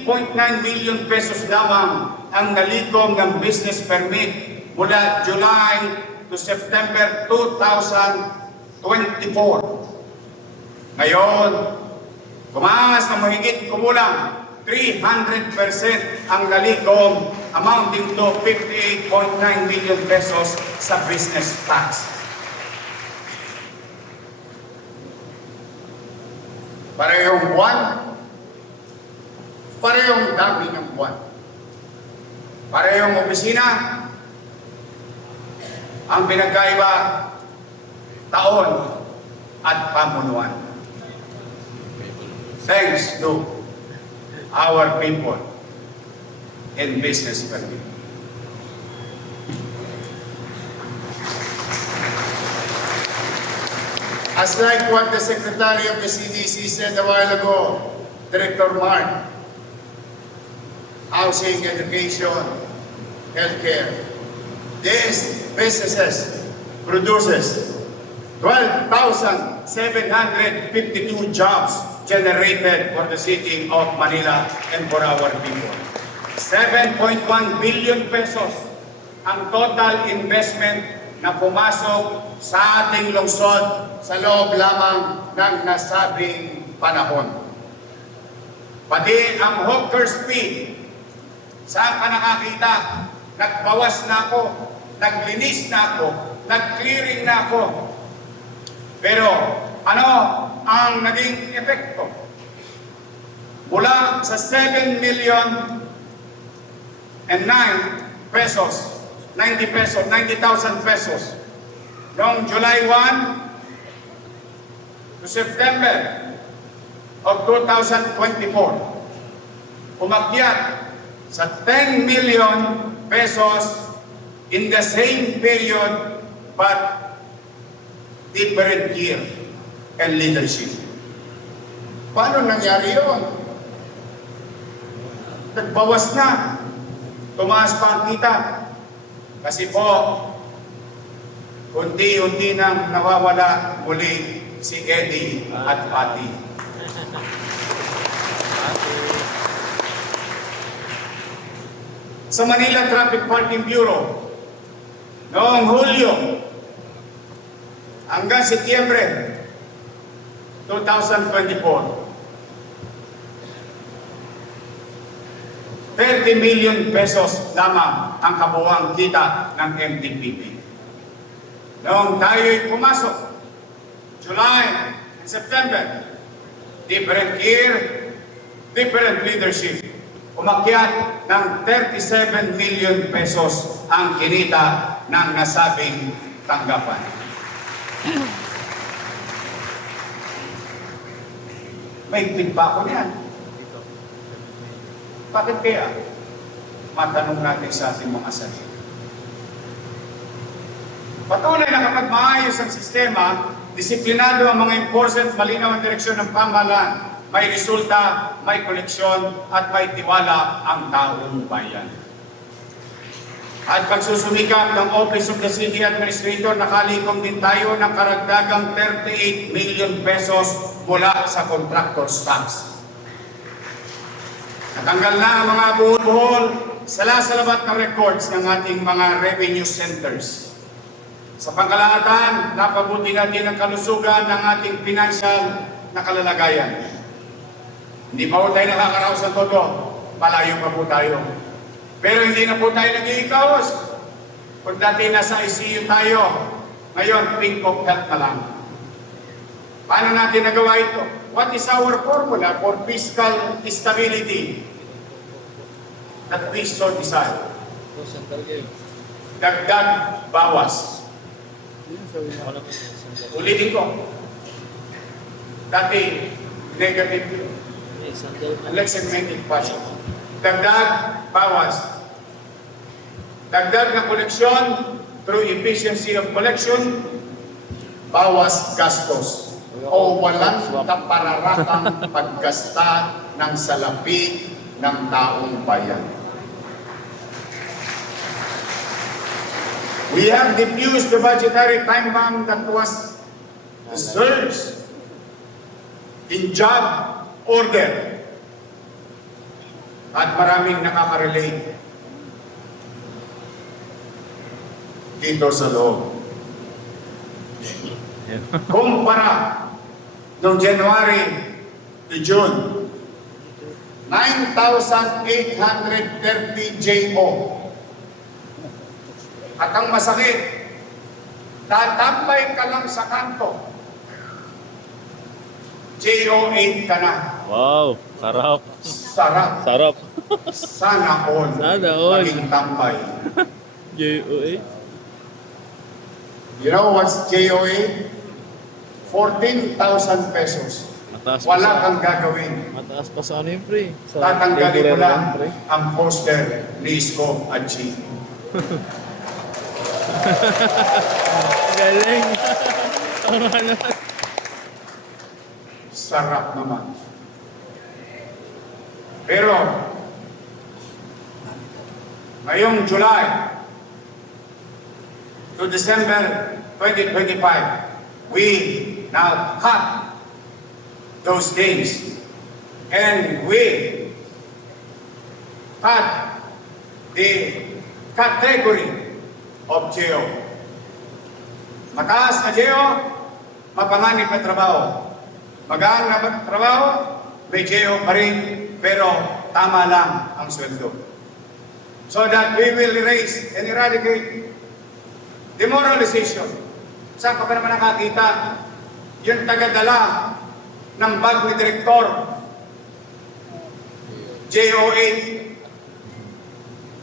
18.9 million pesos lamang ang nalikom ng business permit mula July to September 2024. Ngayon, kumaas na mahigit kumulang 300% ang nalikom, amounting to 58.9 million pesos sa business tax. Parehong buwan, parehong dami ng buwan. Parehong opisina, ang pinagkaiba, taon at pamunuan. Thanks to our people in business permit. As like what the Secretary of the CDC said a while ago, Director Mark, housing, education, healthcare, these businesses produces 12,752 jobs generated for the city of Manila and for our people. 7.1 billion pesos ang total investment na pumasok sa ating lungsod sa loob lamang ng nasabing panahon. Pati ang hawker's fee, saan ka nakakita? Nagbawas na ako, naglinis na ako, nag-clearing na ako. Pero ano ang naging epekto? Mula sa 7 million and 9 pesos, 90,000 pesos, noong July 1 to September of 2024, umakyat sa 10 million pesos in the same period but different year and leadership. Paano nangyari yun? Nagbawas na. tumaas pa ang kita. Kasi po, unti-unti nang nawawala muli si Eddie at Patty. Sa Manila Traffic Parking Bureau, noong Hulyo hanggang Setyembre 2024, 30 million pesos lamang ang kabuuang kita ng MTPP. Noong tayo'y pumasok, July and September, different year, different leadership. Umakyat ng 37 million pesos ang kinita ng nasabing tanggapan. May pa ako niyan. Bakit kaya? Matanong natin sa ating mga sarili. Patuloy na kapag maayos ang sistema, disiplinado ang mga enforcement, malinaw ang direksyon ng pamahalaan, may resulta, may koleksyon, at may tiwala ang taong bayan. At pagsusumikap ng Office of the City Administrator, nakalikom din tayo ng karagdagang 38 million pesos mula sa contractor's tax. Natanggal na ang mga buhol-buhol sa salabat ng records ng ating mga revenue centers. Sa pangkalahatan, napabuti natin ang kalusugan ng ating financial na kalalagayan. Hindi pa po tayo nakakaraos sa todo, malayo pa po tayo. Pero hindi na po tayo nag-iikaos. Kung dati nasa ICU tayo, ngayon pink of health na lang. Paano natin nagawa ito? What is our formula for fiscal stability that we so desire? Dagdag bawas. Ulitin ko. Dati, negative yun. Let's segment it positive. Dagdag bawas. Dagdag na koleksyon through efficiency of collection, bawas gastos. O walang kapararatang paggasta ng salapi ng taong bayan. We have diffused the budgetary time bomb that was surged in job order. At maraming nakaka-relate dito sa loob. Kumpara noong January to June, 9,830 JO. At ang masakit, tatambay ka lang sa kanto. JO8 ka na. Wow, sarap. Sarap. Sarap. Sana all. Sana all. Maging tambay. JOA. You know what's JO8? 14,000 pesos. Mataas pa Wala sa, kang gagawin. mataas pa sa ano yun, pre? Sa Tatanggalin mo temporary lang pre. ang poster ni Isko at Chi. Galing. Tama na. Sarap naman. Pero, ngayong July to December 2025, we now cut those gains. And we cut the category of GEO. Mataas na GEO, mapanganib na trabaho. Magaan na trabaho, may GEO pa rin, pero tama lang ang sweldo. So that we will erase and eradicate demoralization. Saan ka ba naman nakakita? Yung tagadala ng bag ni Direktor, JO8,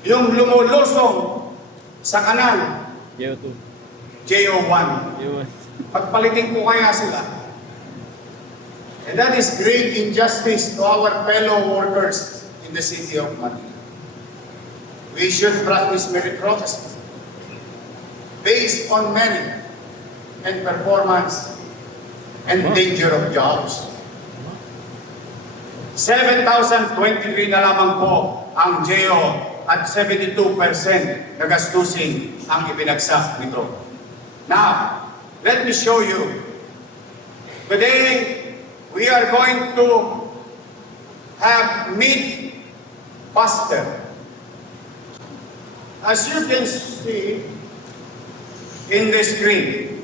yung lumulusong sa kanal, JO2. JO1. Yun. Pagpalitin ko kaya sila. And that is great injustice to our fellow workers in the city of Manila. We should practice meritocracy based on merit and performance and danger of jobs. 7,023 na lamang po ang GEO at 72% na gastusin ang ibinagsak nito. Now, let me show you. Today, we are going to have meat pasta. As you can see in the screen,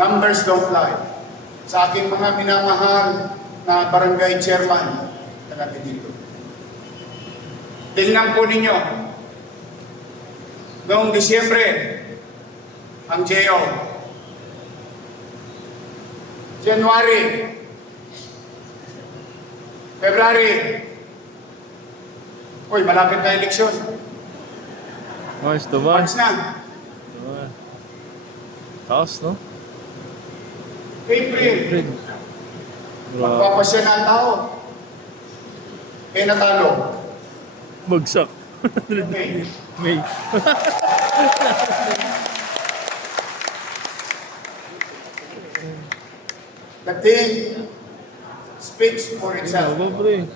numbers don't lie. Sa aking mga minamahal na barangay chairman na natin dito. Tingnan po ninyo, noong Disyembre, ang JO, January, February, uy, malapit na eleksyon. Nice naman. March na. Taas, no? April, Grabe. magpapasya na ang tao. Eh, natalo. Bagsak. Okay. May. The thing speaks for itself. Ano, pre?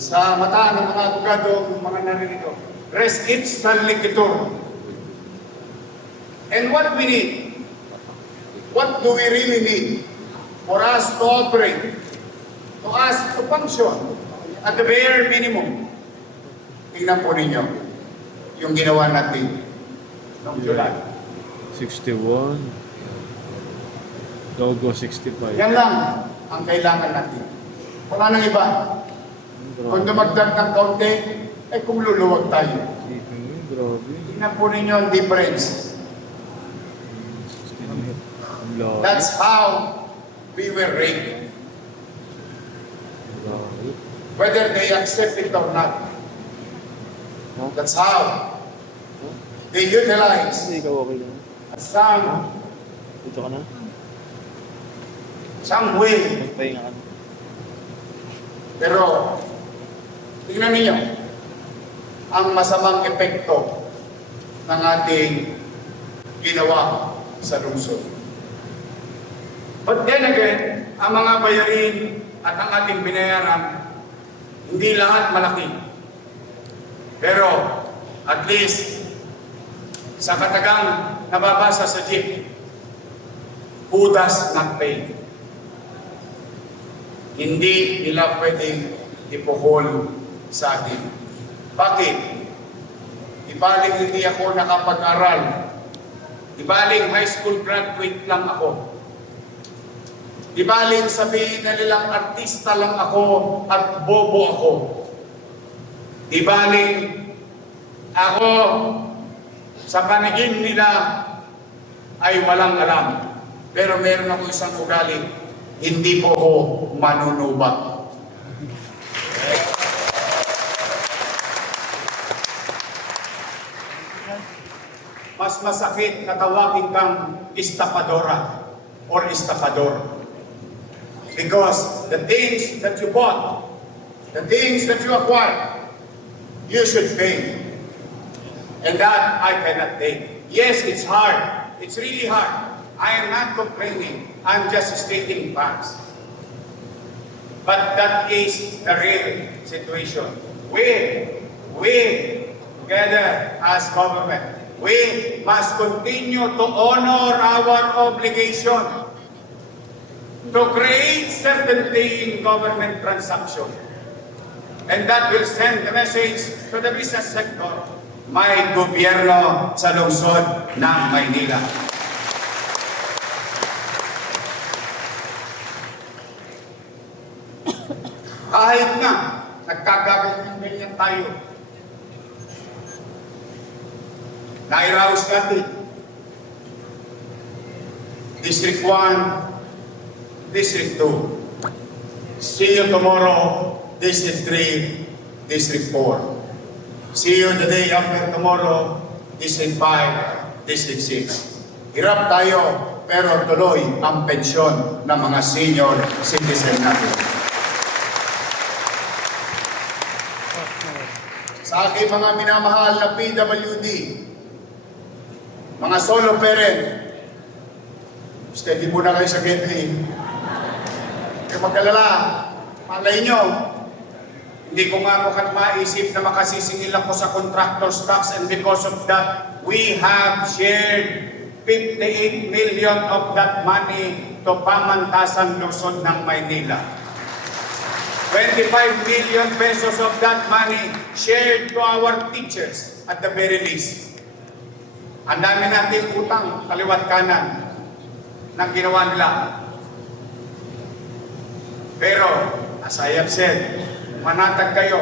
Sa mata ng mga abogado, mga naririto. Res ipsa liquidur. And what we need, what do we really need for us to operate, to us to function at the bare minimum? Tingnan po ninyo yung ginawa natin noong July. 61. Logo 65. Yan lang ang kailangan natin. Wala nang iba. Kung dumagdag ng kaunti, ay kung luluwag tayo. Grabe. Tingnan po ninyo ang difference. Ang laki. That's how we were rated. Grabe. Whether they accept it or not. That's how they utilize Hindi ikaw okay lang. Dito ka na. some way. Magpahinga ka na. Pero, tingnan ninyo, ang masamang epekto ng ating ginawa sa lungsod. But then again, ang mga bayarin at ang ating binayaran, hindi lahat malaki. Pero, at least, sa katagang nababasa sa jeep, who does not pay? Hindi nila pwedeng ipuhol sa atin. Bakit? Ibaling hindi ako nakapag-aral. Ibaling high school graduate lang ako. Ibaling sabihin na nilang artista lang ako at bobo ako. Ibaling ako sa paningin nila ay walang alam. Pero meron ako isang ugali. Hindi po ako manunubat. Mas masakit na tawagin kang estapadora or estapador. Because the things that you bought, the things that you acquired, you should pay. And that I cannot take. Yes, it's hard. It's really hard. I am not complaining. I'm just stating facts. But that is the real situation. We, together as government, we must continue to honor our obligation to create certainty in government transaction. And that will send the message to the business sector, may gobyerno sa lungsod ng Maynila. Kahit na nagkagaganyan tayo, nairaos natin, District 1, District 2. See you tomorrow, District 3, District 4. See you the day after tomorrow, District 5, District 6. Hirap tayo, pero tuloy ang pensyon ng mga senior citizen natin. Sa aking mga minamahal na PWD, mga solo parent, steady muna kayo sa gateway. Kaya magkalala, malay nyo, Hindi ko nga ako maisip na makasisingil ako sa contractor's tax, and because of that, we have shared 58 million of that money to Pamantasan Luzon ng Maynila. 25 million pesos of that money shared to our teachers at the very least. Ang dami nating utang, kaliwat kanan, ng ginawa nila. Pero, as I have said, manatag kayo,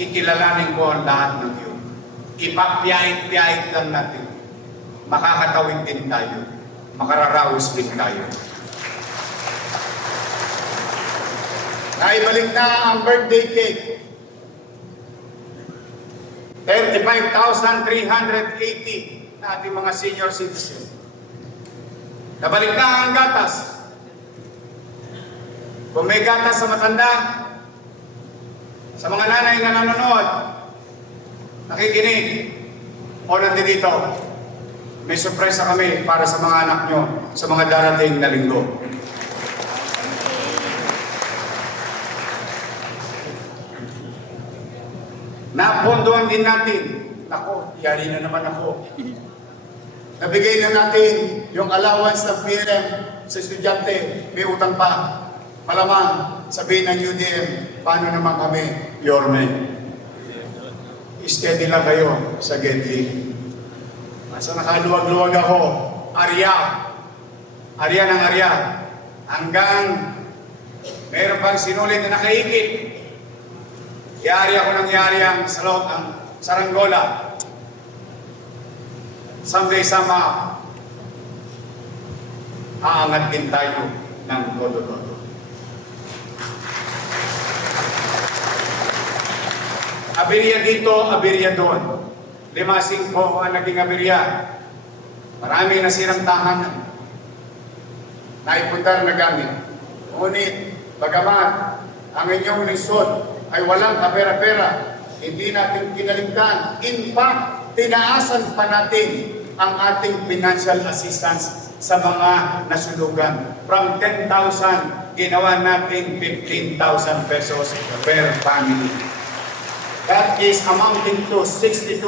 kikilalanin ko ang lahat ng iyo. Ipapiyait-piyait lang natin. Makakatawid din tayo. Makararaos din tayo. Naibalik na ang birthday cake. 35,380 na ating mga senior citizen. Nabalik na ang gatas. Kung may gatas sa matanda, sa mga nanay na nanonood, nakikinig, o nandito, may surpresa kami para sa mga anak nyo sa mga darating na linggo. Napondohan din natin. Ako, yari na naman ako. Nabigay na natin yung allowance ng PLM sa estudyante. May utang pa. Malamang, sabihin ng UDM, paano naman kami, Yorme? Steady lang kayo sa Gedli. Masa nakaluwag-luwag ako, Arya. Arya ng Arya. Hanggang meron pang sinulit na nakaikit. Yari ako ng yari ang sa loob ng saranggola. Someday sama, aangat din tayo ng todo-todo. Aberya dito, aberya doon. 5-5 ang naging aberya. Marami nasirang tahanan. Naipundar na gamit. Ngunit, bagamat ang inyong lisod ay walang kapera-pera, hindi natin kinaligtaan. In fact, tinaasan pa natin ang ating financial assistance sa mga nasunugan. From 10,000, ginawa natin 15,000 pesos per family. That is amounting to 62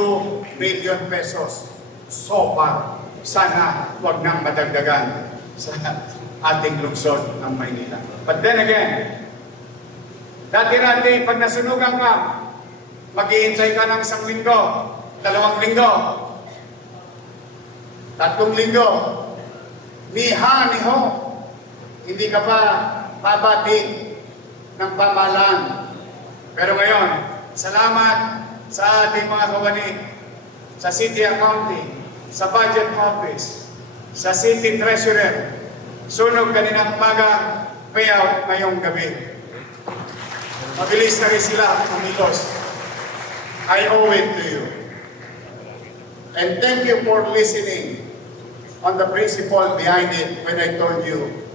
million pesos so far. Sana wag nang madagdagan sa ating lungsod ng Maynila. But then again, dati-dati pag nasunugan ka, maghihintay ka ng 1 linggo, 2 linggo, 3 linggo, niho, hindi ka pa babati ng pamahalaan. Pero ngayon, salamat sa ating mga kawani, sa City Accounting, sa Budget Office, sa City Treasurer. Sunog kanina umaga, payout ngayong gabi. Mabilis na rin sila kumilos. I owe it to you. And thank you for listening on the principle behind it when I told you,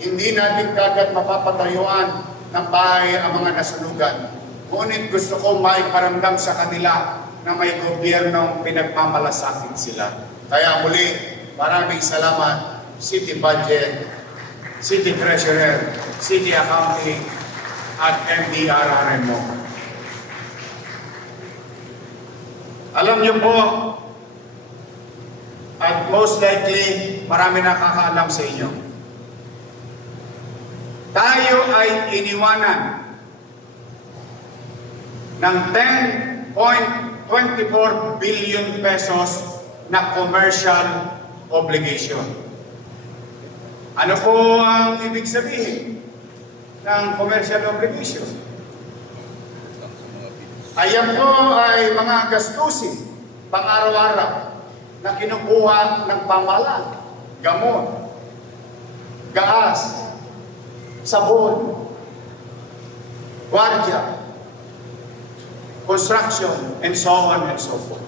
hindi natin kagad mapapatayuan ng bahay ang mga nasunugan. Ngunit gusto ko maiparamdam sa kanila na may gobyernong pinagmamalasakin sila. Kaya muli, maraming salamat, City Budget, City Treasurer, City Accounting, at MDRRMO. Alam niyo po, at most likely, marami nakakaalam sa inyo. Tayo ay iniwanan ng 10.24 billion pesos na commercial obligation. Ano po ang ibig sabihin ng commercial obligation? Ayan po ay mga gastusin pang-araw-araw na kinukuha ng pamahalaan. Gamot, gaas, sabon, gwardiya, construction, and so on and so forth.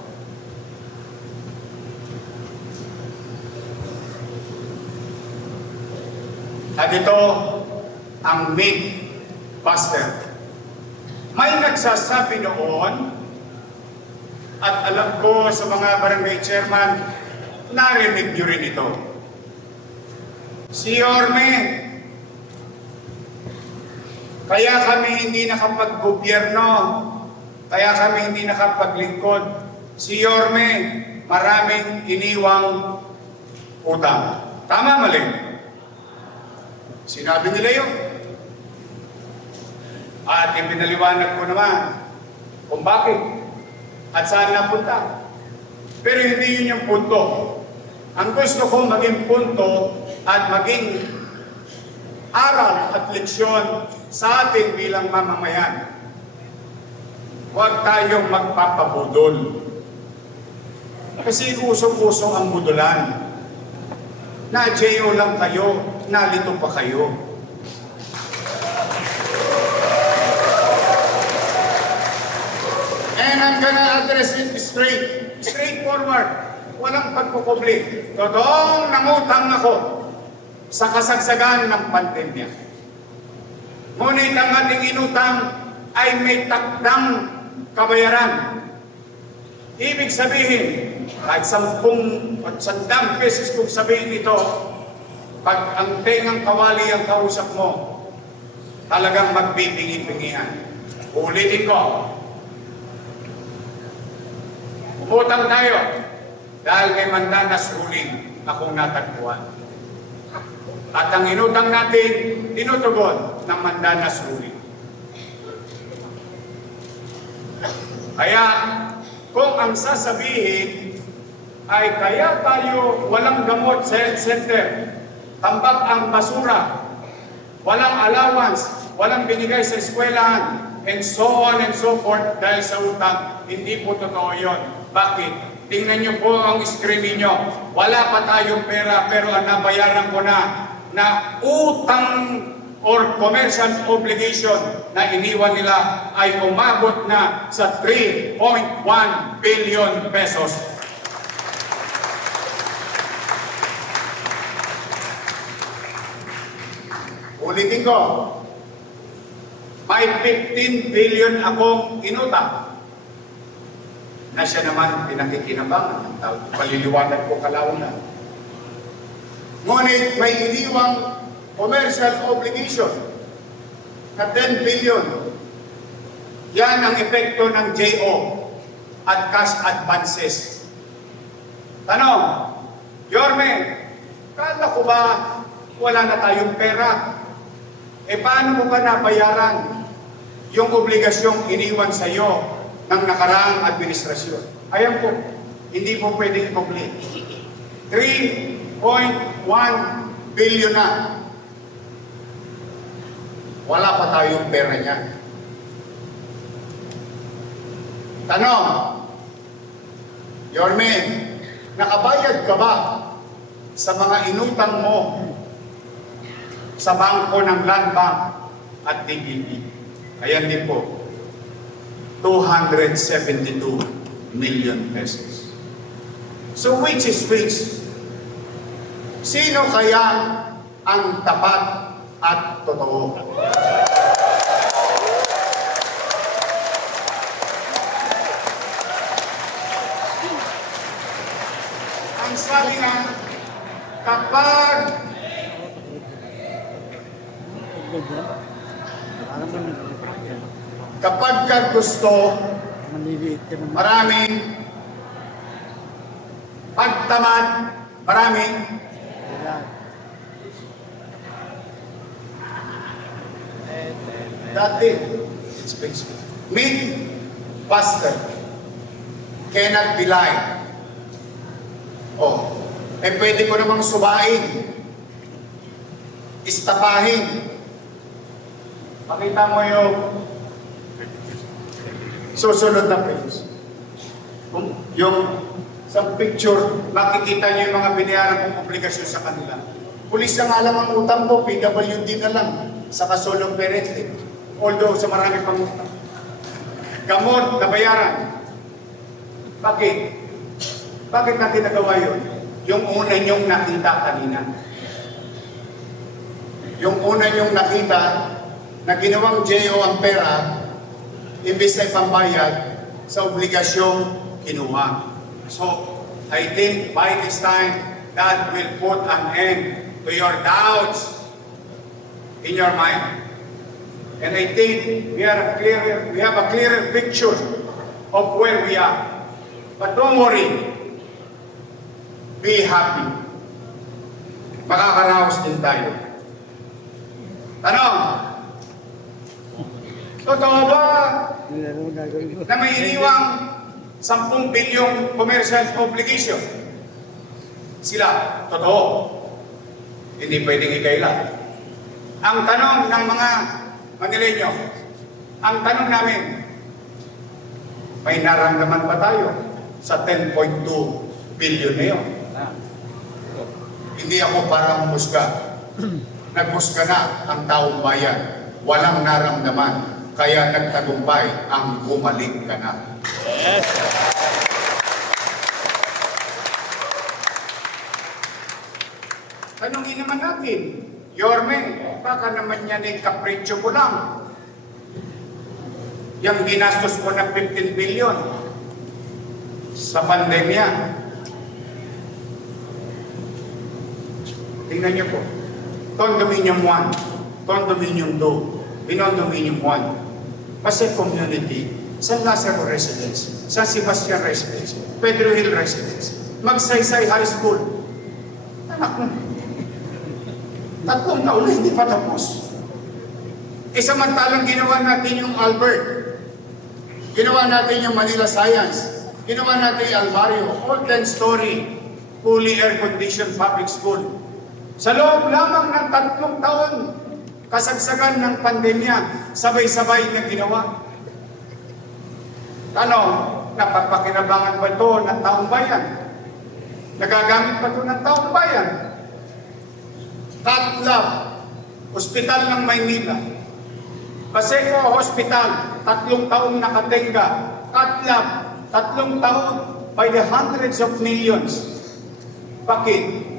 At ito ang Mythbuster. May nagsasabi noon, at alam ko sa mga barangay chairman, narinig nyo rin ito. Si Yorme, Kaya kami hindi nakapag-gobyerno. Kaya kami hindi nakapaglingkod. Si Yorme, maraming iniwang utang. Tama, mali? Sinabi nila yun. At ipinaliwanag ko naman kung bakit at saan napunta. Pero hindi yun yung punto. Ang gusto ko maging punto at maging aral at leksyon sa ating bilang mamamayan. Huwag tayong magpapabudol. Kasi usong-usong ang budulan. Na-JO lang kayo, nalito pa kayo. And I'm gonna address it straightforward. Walang pagkukubli. Totoong nangutang ako sa kasagsagan ng pandemya. Ngunit ang ating inutang ay may takdang kabayaran. Ibig sabihin, kahit 10 at 100 beses kung sabihin ito, pag ang tengang kawali ang kausap mo, talagang magbibingi-bingihan. Ulitin ko, umutang tayo dahil may mandanas ruling akong natagpuan. At ang inutang natin, tinutugon ng mandanas ruling. Kaya, kung ang sasabihin ay kaya tayo walang gamot sa health center, tambak ang basura, walang allowance, walang binigay sa eskwelahan, and so on and so forth dahil sa utang, hindi po totoo yun. Bakit? Tingnan niyo po ang screen ninyo. Wala pa tayong pera pero ang nabayaran ko na utang or commercial obligation na iniwan nila ay umabot na sa 3.1 billion pesos. Ulitin ko, may 15 billion akong inutang na siya naman pinakikinabangan ng tao. Paliliwanag ko kalaunan. Ngunit may iniwang commercial obligation na 10 billion. Yan ang epekto ng JO at cash advances. Tanong, Yorme, kala ko ba wala na tayong pera? Paano mo ka nabayaran yung obligasyong iniwan sa iyo ng nakaraang administrasyon? Ayan po, hindi po pwedeng i-complete. 3.1 billion na. Wala pa tayong pera niya. Tanong, Yorme, nakabayad ka ba sa mga inutang mo sa bangko ng Land Bank at DBP? Ayan din po, 272 million pesos. So which is which? Sino kaya ang tapat at totoo? Ang sabi nga, kapag ka gusto, maraming pagtamad, maraming dati, meat pastor cannot be lied. Pwede ko namang subain, istapahin. Pakita mo yung susunod na page. Yung sa picture, makikita niyo yung mga binayaran kong obligasyon sa kanila. Pulis na nga lang ang utang ko, PWD na lang, sa kasulong perente. Although sa marami pang utang. Gamot na bayaran. Bakit? Bakit natin nagawa yun? Yung una niyong nakita kanina. Yung una niyong nakita na ginawang JO ang pera, imbis na ipambayad sa obligasyong kinuha. So, I think by this time, that will put an end to your doubts in your mind. And I think we have a clearer picture of where we are. But don't worry. Be happy. Makakaraos din tayo. Tanong, totoo ba na may iniwang 10 bilyong commercial obligation? Sila, totoo. Hindi pwedeng ikaila. Ang tanong ng mga Manileño, ang tanong namin, may naramdaman pa tayo sa 10.2 billion na yun. Hindi ako para humusga. Nagmusga na ang taong bayan. Walang naramdaman. Kaya nagtagumpay ang bumalik ka na. Tanungin naman natin, Yorme, baka naman yan ay kapritsyo ko lang. Yung ginastos ko ng 15 billion sa pandemya. Tingnan niyo po. Condominium 1, Condominium 2, Binondominium 1, Pasay Community, San Lazaro Residence, San Sebastian Residence, Pedro Hill Residence, Magsaysay High School. Anak mo, 3 taon na hindi pa tapos. Samantalang ginawa natin yung Albert, ginawa natin yung Manila Science, ginawa natin yung Alvario, all 10-story, fully air-conditioned public school. Sa loob lamang ng 3 taon, kasagsagan ng pandemya, sabay-sabay na ginawa. Tanong, napapakinabangan ba ito ng taong bayan? Nagagamit ba ito ng taong bayan? Cath Hospital ng Maynila, Paseco Hospital, 3 taong nakatenga. Cath 3 taon by the hundreds of millions. Bakit?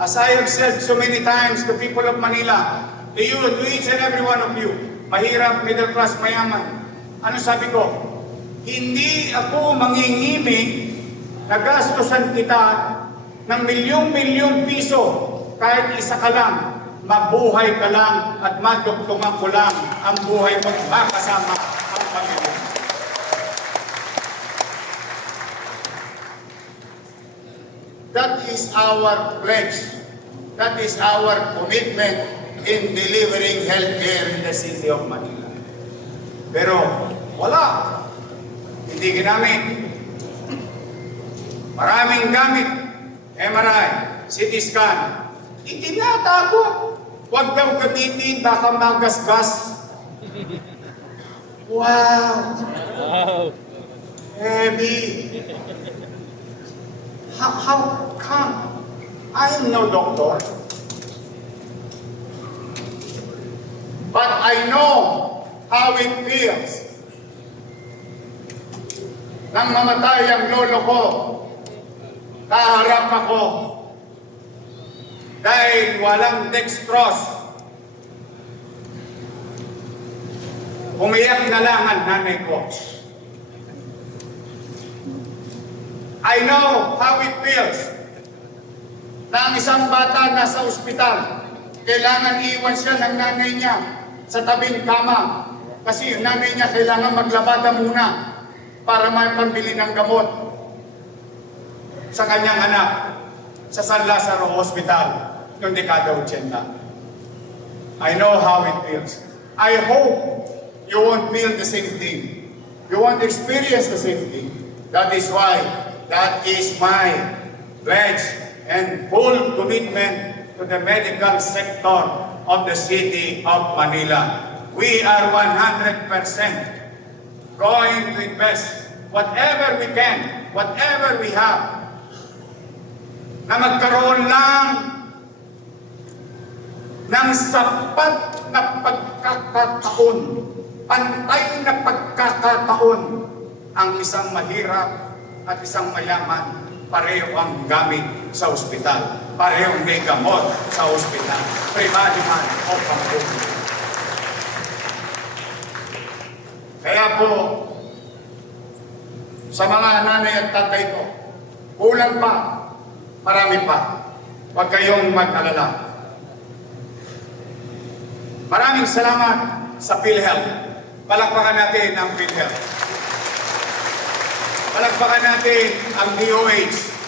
As I have said so many times to people of Manila, to you, to each and every one of you, mahirap, middle class, mayaman. Ano sabi ko? Hindi ako mangingimig na gastusan kita ng milyong-milyong piso kahit isa ka lang, mabuhay ka lang at madugtungan ko lang ang buhay mo makasama ang pamilya. That is our pledge. That is our commitment in delivering healthcare in the city of Manila. Pero wala. Hindi ginamit. Maraming gamit. MRI, CT scan. Itinatago. Huwag daw gamitin, baka magasgas. Wow! Heavy. How come? I am no doctor. But I know how it feels. Nang mamatay ang lolo ko, kaharap ako. Dahil walang dextrose. Umiyak na lang ang nanay ko. I know how it feels na ang isang bata nasa ospital, kailangan iiwan siya ng nanay niya sa tabing kama kasi yung nanay niya kailangan maglabada muna para may pambili ng gamot sa kanyang anak sa San Lazaro Hospital noong dekada 80. I know how it feels. I hope you won't feel the same thing. You won't experience the same thing. That is why, that is my pledge and full commitment to the medical sector of the city of Manila. We are 100% going to invest whatever we can, whatever we have, na magkaroon lang ng sapat na pagkakataon, pantay na pagkakataon, ang isang mahirap at isang mayaman, pareho ang gamit sa ospital, pareho may gamot sa ospital, privado man o pampubliko. Kaya po, sa mga nanay at tatay ko, kulang pa, marami pa. Huwag kayong mag-alala. Maraming salamat sa PhilHealth. Palakpakan natin ang PhilHealth. Palakpakan natin ang DOH.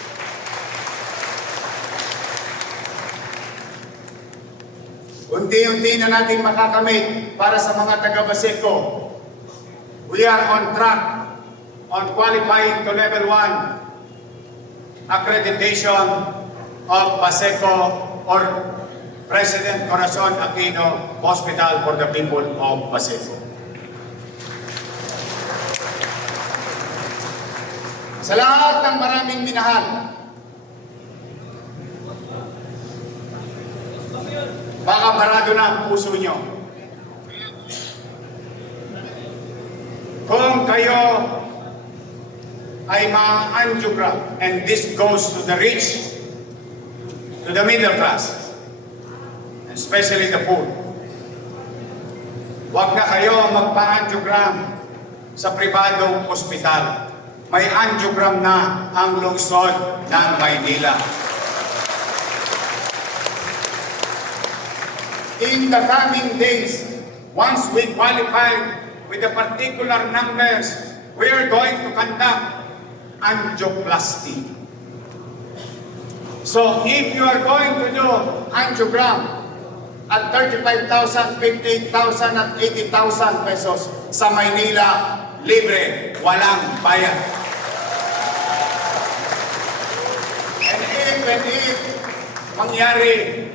Unti-unti na natin makakamit para sa mga taga-Baseco. We are on track on qualifying to level 1 accreditation of Baseco or President Corazon Aquino Hospital for the People of Baseco. Sa lahat ng maraming minahal, baka barado na ang puso nyo. Kung kayo ay ma-angiogram, and this goes to the rich, to the middle class, especially the poor. Huwag na kayo magpa-angiogram sa pribadong ospital. May angiogram na ang lungsod ng Maynila. In the coming days, once we qualify with the particular numbers, we are going to conduct angioplasty. So if you are going to do angiogram at 35,000, 58,000 at 80,000 pesos sa Maynila, libre, walang bayad. And if mangyari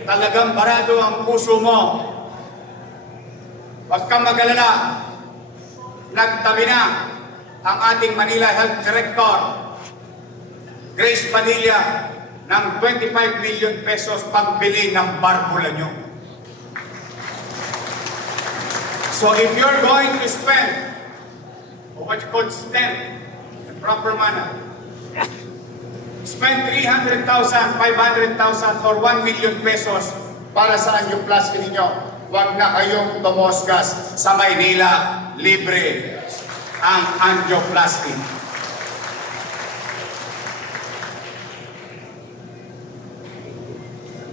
talagang barado ang puso mo, huwag kang mag-alala. Nagtabi na ang ating Manila Health Director, Grace Padilla, ng 25 million pesos pagbili ng barbula nyo. So if you're going to spend what you call STEM, in proper manner, spend 300,000, 500,000 or 1 million pesos para sa angioplasty ninyo, huwag na kayong tumosgas. Sa Maynila, libre ang angioplasty.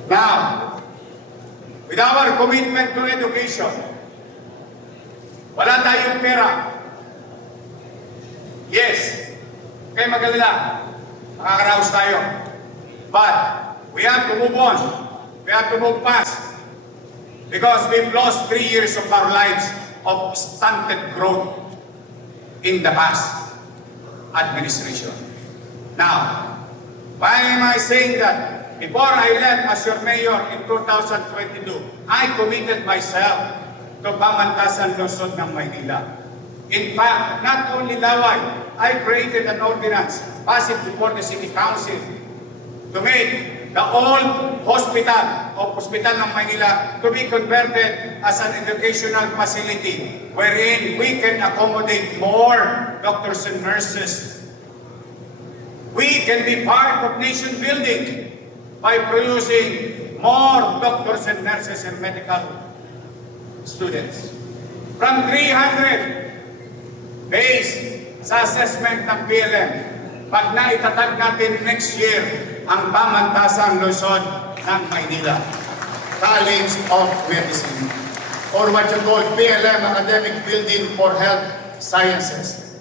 Now, with our commitment to education, wala tayong pera. Yes, kaya magalala, makakaraos tayo. But, we have to move on. We have to move fast. Because we've lost 3 years of our lives of stunted growth in the past administration. Now, why am I saying that? Before I left as your mayor in 2022, I committed myself to pamantasan lungsod ng Maynila. In fact, not only Laway, I created an ordinance, passed it before the City Council, to make the old hospital ng Maynila to be converted as an educational facility wherein we can accommodate more doctors and nurses. We can be part of nation building by producing more doctors and nurses and medical students. From 300 based sa assessment ng PLM, pag naitatag natin next year ang pamantasang Luzon ng Maynila, College of Medicine, or what you call PLM, Academic Building for Health Sciences.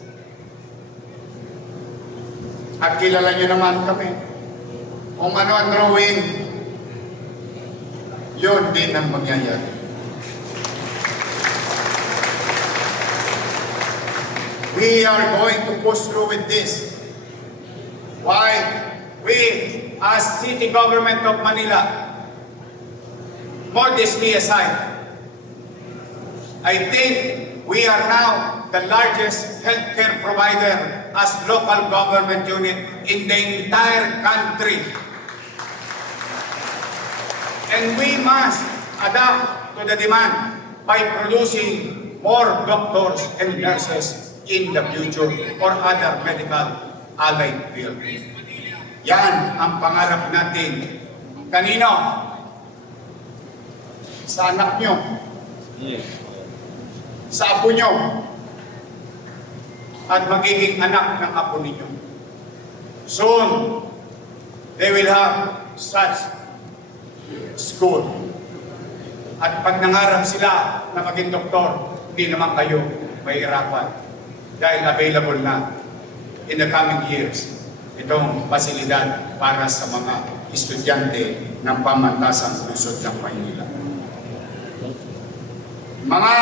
At kilala nyo naman kami. Kung ano ang drawing, yun din ang mangyayari. We are going to push through with this. Why? We, as City Government of Manila, modesty aside, I think we are now the largest healthcare provider as local government unit in the entire country. And we must adapt to the demand by producing more doctors and nurses in the future or other medical allied field. Yan ang pangarap natin. Kanino? Sa anak nyo. Yes. Sa apo nyo. At magiging anak ng apo ninyo. Soon, they will have such school. At pag nangarap sila na maging doktor, hindi naman kayo mahihirapan dahil available na in the coming years itong pasilidad para sa mga estudyante ng pamantasang lungsod ng Maynila. Mga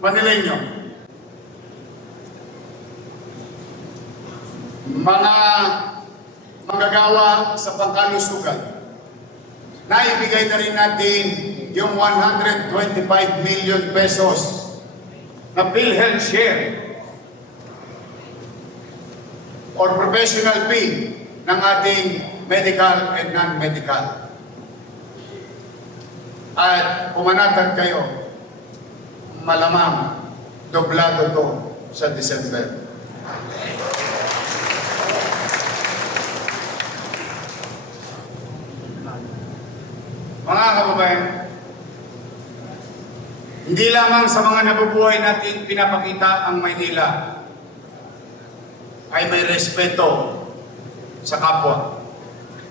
Manileño, mga manggagawa sa pangkalusugan, naibigay na rin natin yung 125 million pesos na PhilHealth share or professional fee ng ating medical and non-medical. At pumanatag kayo, malamang doblado to sa December. Mga kababayan, hindi lamang sa mga nabubuhay natin pinapakita ang Maynila ay may respeto sa kapwa,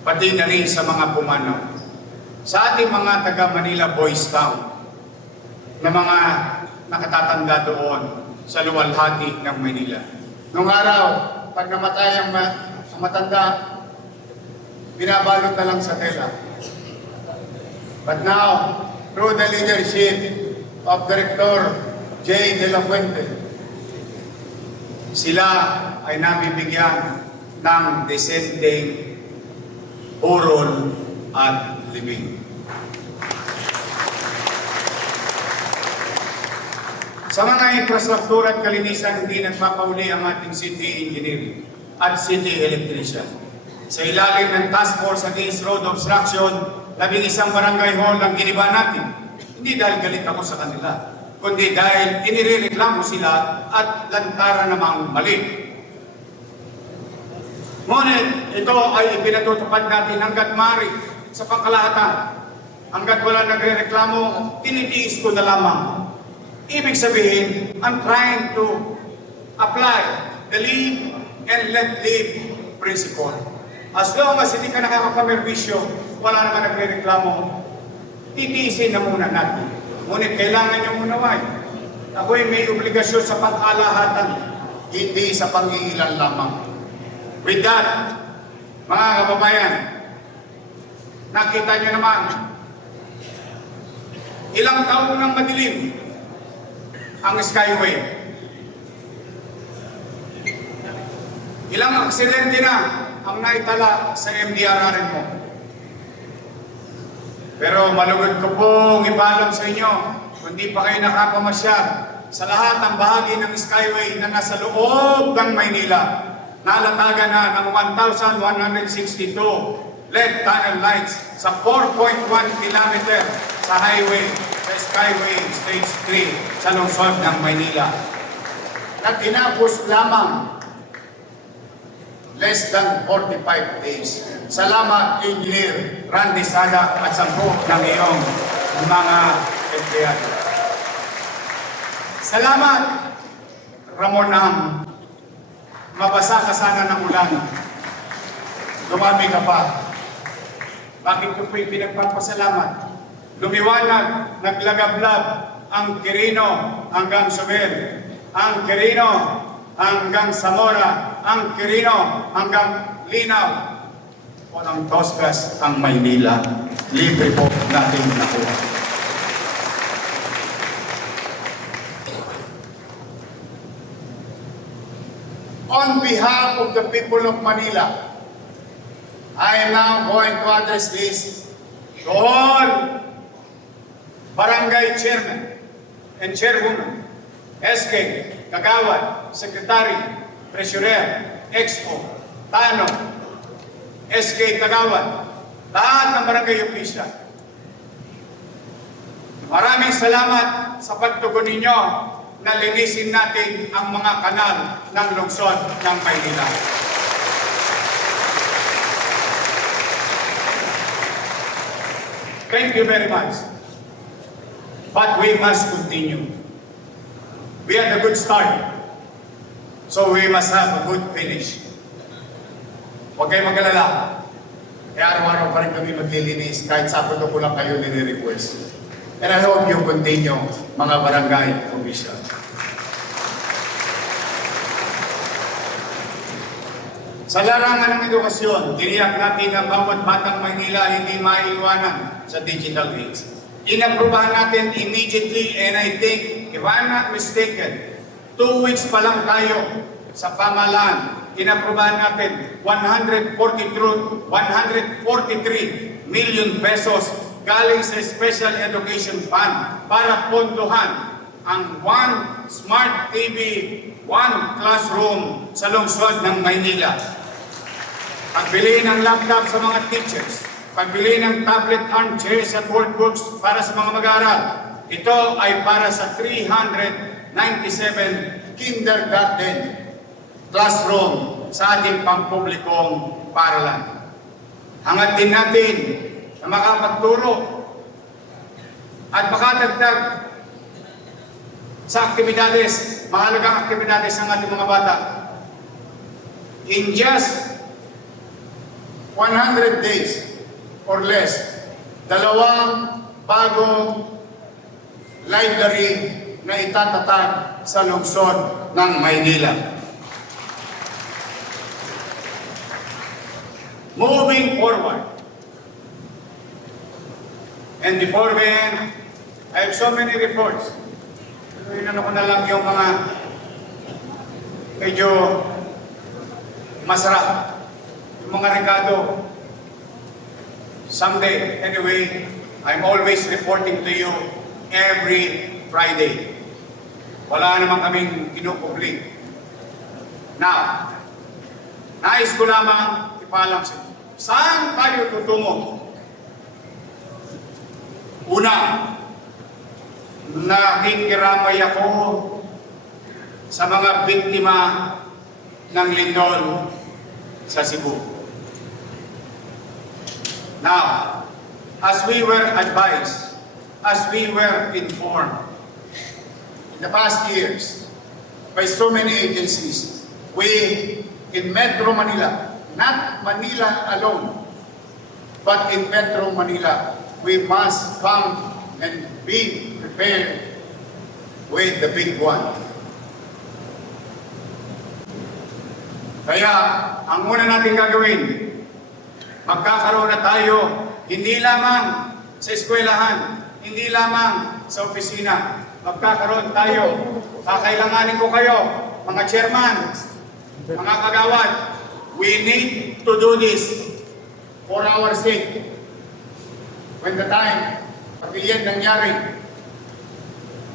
pati na rin sa mga pumanaw. Sa ating mga taga Manila Boys Town na mga nakatatanda doon sa luwalhati ng Maynila. Noong araw, pag namatay ang matanda, binabalot na lang sa tela. But now, through the leadership of Director J. De La Fuente, sila ay nabibigyan ng desenteng burol at libing. Sa mga infrastruktura at kalinisan, hindi nagpapauli ang ating city engineering at city electrician. Sa ilalim ng Task Force Against Road Obstruction, 11 barangay hall ang giniba natin. Hindi dahil galit ako sa kanila, kundi dahil inireklamo sila at lantaran namang mali. Ngunit ito ay ipinatutupad natin hanggat maaari sa pangkalahatan. Hanggat wala nagre-reklamo, tinitiis ko na lamang. Ibig sabihin, I'm trying to apply the live and let live principle. As long as hindi ka nakakapamerbisyo, wala naman nagre-reklamo, titiisin na muna natin. Ngunit kailangan niyong unaway. Ako'y may obligasyon sa pangkalahatan, hindi sa pangingilan lamang. With that, mga kababayan, nakita niyo naman, ilang taon nang madilim ang Skyway. Ilang aksidente na ang naitala sa MDRRM mo. Pero malugod ko pong ipaalam sa inyo, kung di pa kayo nakapamasyal sa lahat ng bahagi ng Skyway na nasa loob ng Maynila, nalatagan na ng 1,162 LED tunnel lights sa 4.1 kilometer sa highway sa Skyway Stage 3 sa lungsod ng Maynila. Na tinapos lamang less than 45 days. Salamat, Engineer Randy Sada at sa buong ng iyong mga empleyado. Salamat, Ramon Ang. Mabasa ka sana ng ulan. Dumami ka pa. Bakit ko po'y pinagpapasalamat? Lumiwanag, naglagablab ang Quirino hanggang Suber, ang Quirino hanggang Zamora, ang Quirino hanggang Linaw. Walang Toscas ang Maynila. Libre po natin nakuha. On behalf of the people of Manila, I am now going to address this to all barangay chairman and chairwoman, SK, Kagawad, Secretary, Treasurer, Expo, Tano, SK Kagawad, lahat ng barangay official. Maraming salamat sa pagtugon ninyo na linisin natin ang mga kanal ng lungsod ng Maynila. Thank you very much. But we must continue. We had a good start, so we must have a good finish. Huwag kayong mag-alala. Kaya araw-araw pa rin kami maglilinis kahit Sabado ko lang kayo nire-request. And I hope you continue, mga barangay official. Sa larangan ng edukasyon, tiniyak natin ang bawat batang Maynila hindi maiiwanan sa digital age. Inaprubahan natin immediately, and I think, if I'm not mistaken, 2 weeks pa lang tayo sa pamahalaan. Inaprubahan natin 143 million pesos galing sa Special Education Fund para pondohan ang One Smart TV, One Classroom sa lungsod ng Maynila. Pagbili ng laptop sa mga teachers, pagbili ng tablet armchairs at workbooks para sa mga mag-aaral. Ito ay para sa 397 kindergarten classroom sa ating pampublikong paaralan. Hangad din natin na makapagturo at makadagdag sa aktibidades, mahalagang aktibidades ng ating mga bata. In just 100 days or less, 2 bagong library na itatatag sa lungsod ng Maynila. Moving forward, and before we end, I have so many reports. Inano ko na lang yung mga medyo masarap. Yung mga regalo. Someday, anyway, I'm always reporting to you every Friday. Wala naman kaming kinukubli. Now, nais ko lamang ipaalam sa inyo. Saan tayo tutungo? Una, nakikiramay ako sa mga biktima ng lindol sa Cebu. Now, as we were advised, as we were informed, in the past years, by so many agencies, we in Metro Manila, not Manila alone, but in Metro Manila, we must come and be prepared with the big one. Kaya, ang una natin gagawin, magkakaroon na tayo hindi lamang sa eskwelahan, hindi lamang sa opisina. Magkakaroon tayo, kakailanganin ko kayo, mga chairman, mga kagawad, we need to do this for our sake. When the time, pag iyan nangyari,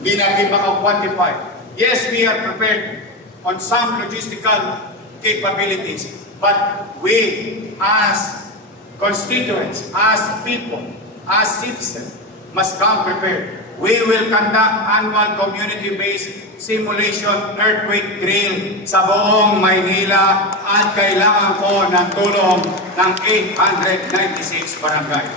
hindi natin maka-quantify. Yes, we are prepared on some logistical capabilities, but we as constituents, as people, as citizens, must come prepared. We will conduct annual community-based simulation earthquake drill sa buong Maynila at kailangan ko ng tulong ng 896 barangay.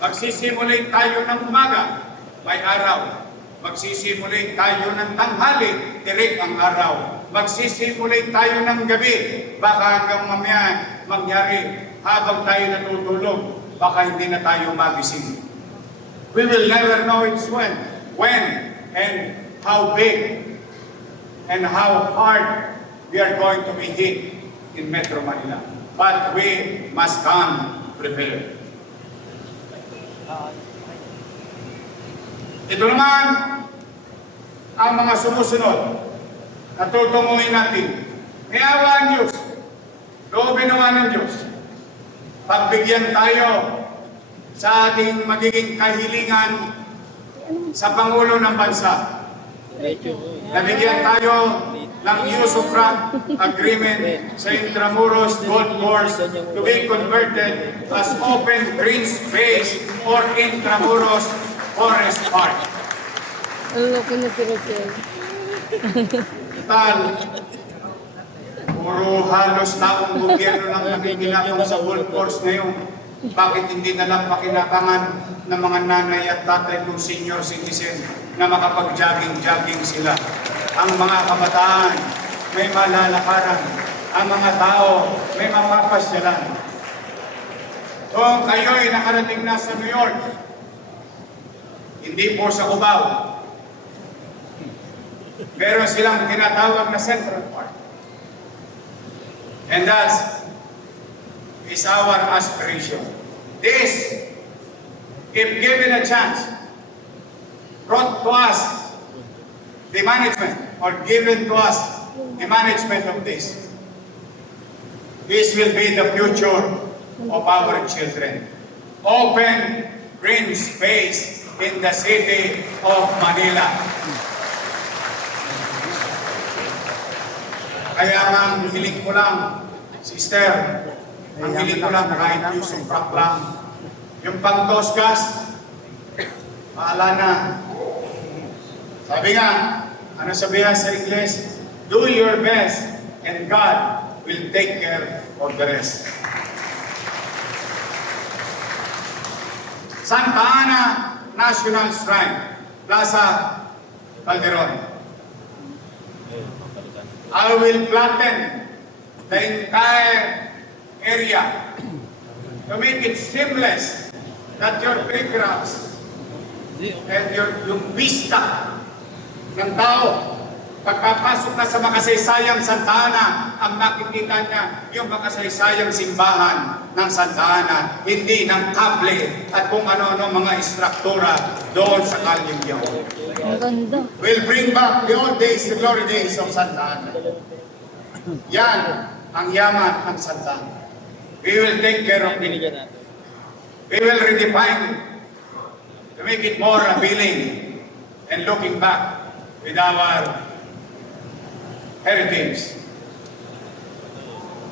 Magsisimulate tayo ng umaga, may araw. Magsisimulate tayo ng tanghali, tirik ang araw. Magsisimulate tayo ng gabi, baka hanggang mamaya mangyari habang tayo natutulog, baka hindi na tayo magising. We will never know it's when and how big and how hard we are going to be hit in Metro Manila. But we must come prepared. Ito naman ang mga sumusunod na tutunguhin natin. May awa ang Diyos, loobin naman ng Diyos. Pagbigyan tayo sa ating magiging kahilingan sa Pangulo ng Bansa. Nabigyan tayo ng Usufruct Agreement sa Intramuros Golf Course to be converted as open green space or Intramuros Forest Park. Ang loko na si Rosel. Total, puro halos taong gobyerno lang nakikinapang sa golf course ngayon. Bakit hindi na lang pakinabangan ng mga nanay at tatay kung senior citizen na makapag-jogging-jogging sila? Ang mga kabataan may malalakaran, ang mga tao may mapapasyalan. Kung kayo'y nakarating na sa New York, hindi po sa Cubao. Meron silang tinatawag na Central Park. And that is our aspiration. This, if given a chance, brought to us the management or given to us the management of this. This will be the future of our children. Open green space in the city of Manila. Kaya ang hiling ko lang, sister, ang hiling ko lang kahit yung suprak lang. Yung pang-tosgas, paala na. Sabi nga, ano sabihan sa Ingles? Do your best and God will take care of the rest. Santa Ana National Shrine, Plaza Calderon. I will flatten the entire area to make it seamless that your photographs and yung vista ng tao pagpapasok na sa makasaysayang Santa Ana, ang makikita niya yung makasaysayang simbahan ng Santa Ana, hindi ng kable at kung ano-ano mga istruktura doon sa Kalyeng Yao. Ang ganda. We'll bring back the old days, the glory days of Santa Ana. Yan ang yaman ng Santa Ana. We will take care of it. We will redefine it to make it more appealing and looking back with our heritage.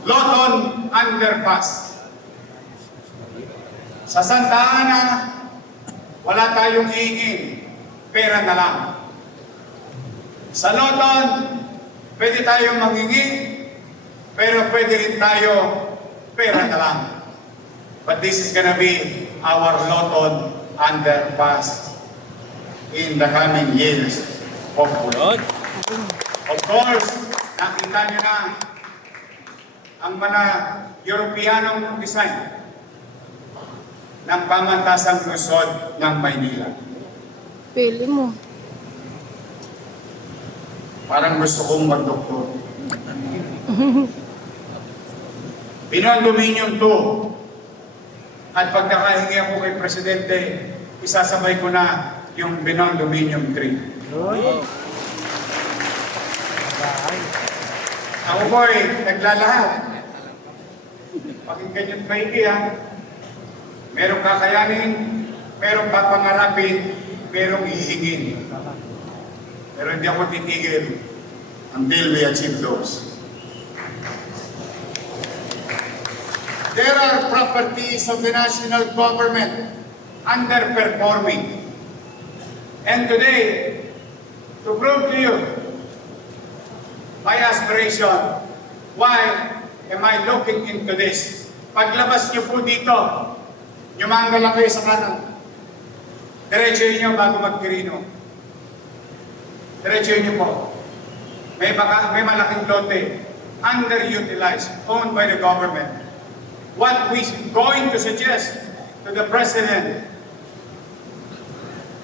Loton Underpass. Sa Santa Ana, wala tayong hingin, pera na lang. Sa Loton, pwede tayong manghingi, pero pwede rin tayo pera na lang. But this is gonna be our Loton Underpass in the coming years, hopefully. Of course, nakita niyo na ang mga Europeanong design ng pamantasang lungsod ng Maynila. Pili mo. Parang gusto kong mag-doktor. Binondo Dominion 2. At pag nakahingi ako kay Presidente, isasabay ko na yung Binondo Dominion 3. Ako po'y naglalahat. Pakinggan yung maigi ha. Merong kakayanin, merong papangarapin, merong hihingin. Pero hindi ako titigil until we achieve those. There are properties of the national government underperforming. And today, to prove to you my aspiration, why am I looking into this? Paglabas niyo po dito, yumangga lang kayo sa kanan. Diretso niyo bago magkirino. Diretso niyo po. May malaking lote, underutilized, owned by the government. What we going to suggest to the President,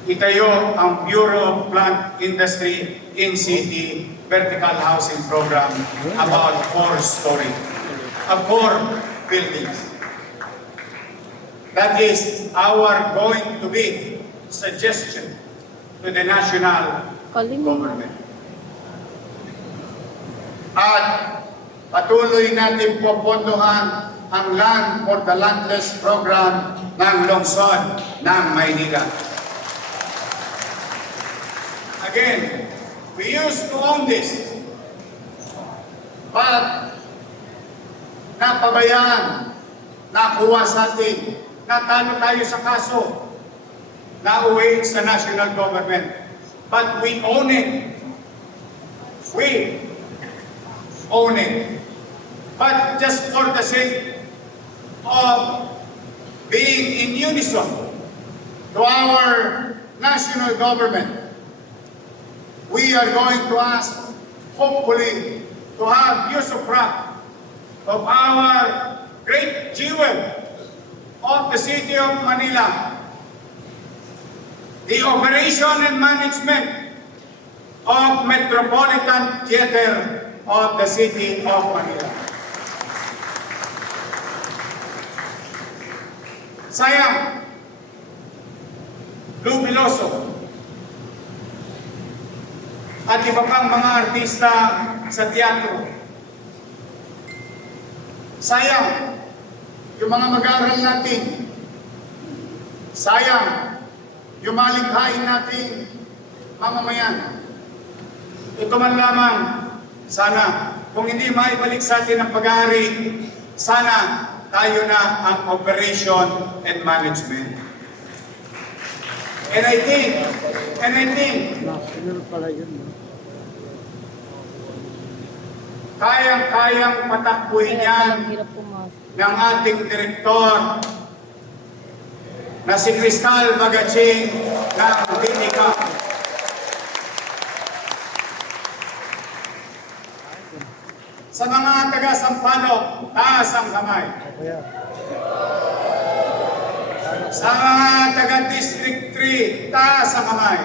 itayo ang Bureau of Plant Industry in City vertical housing program about 4 buildings. That is our going to be suggestion to the national government. At patuloy natin popondohan ang Land for the Landless program ng lungsod ng Maynila. Again, we used to own this, but napabayaan, nakuha sa atin, natalo tayo sa kaso, nauwi sa national government. But we own it. We own it. But just for the sake of being in unison to our national government, we are going to ask, hopefully, to have usufruct of our great jewel of the city of Manila, the operation and management of Metropolitan Theater of the City of Manila. Sayang, Lou Veloso at iba pang mga artista sa teatro. Sayang, yung mga mag-aaral natin. Sayang, yung malikhain natin mamamayan. Ito man lamang, sana, kung hindi maibalik sa atin ang pag-aari, sana tayo na ang operation and management. And I think, kayang-kayang patakbuhin yan Ang hirap pumasok. ng ating direktor na si Cristal Magaching ng Linika. Sa mga taga-Sampaloc, taas ang kamay. Sa mga taga-District 3, taas ang kamay.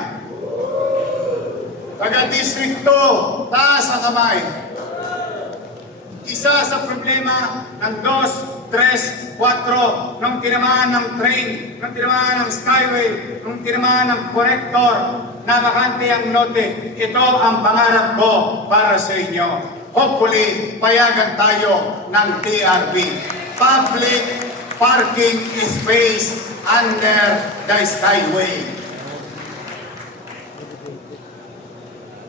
Taga-District 2, taas ang kamay. Isa sa problema ng 2, 3, 4, nung tinamaan ng train, nung tinamaan ng skyway, nung tinamaan ng connector, na bakante ang lote. Ito ang pangarap ko para sa inyo. Hopefully, payagan tayo ng TRB. Public parking space under the skyway.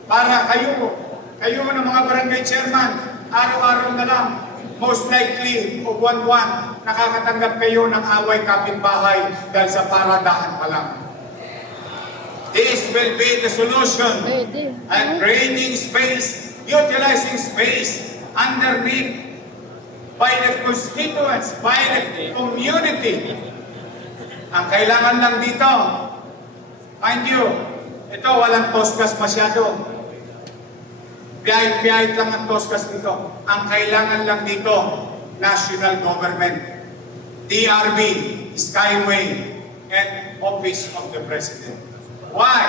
Para kayo ng mga barangay chairman, araw-araw na lang, most likely o buwan-buwan, nakakatanggap kayo ng away kapitbahay dahil sa paradaan pa lang. This will be the solution. Pwede. And creating space, utilizing space underneath by the constituents, by the community. Ang kailangan lang dito, mind you, ito walang toskas masyado. Piyahit lang ang toskas dito. Ang kailangan lang dito, national government, TRB, Skyway, and Office of the President. Why?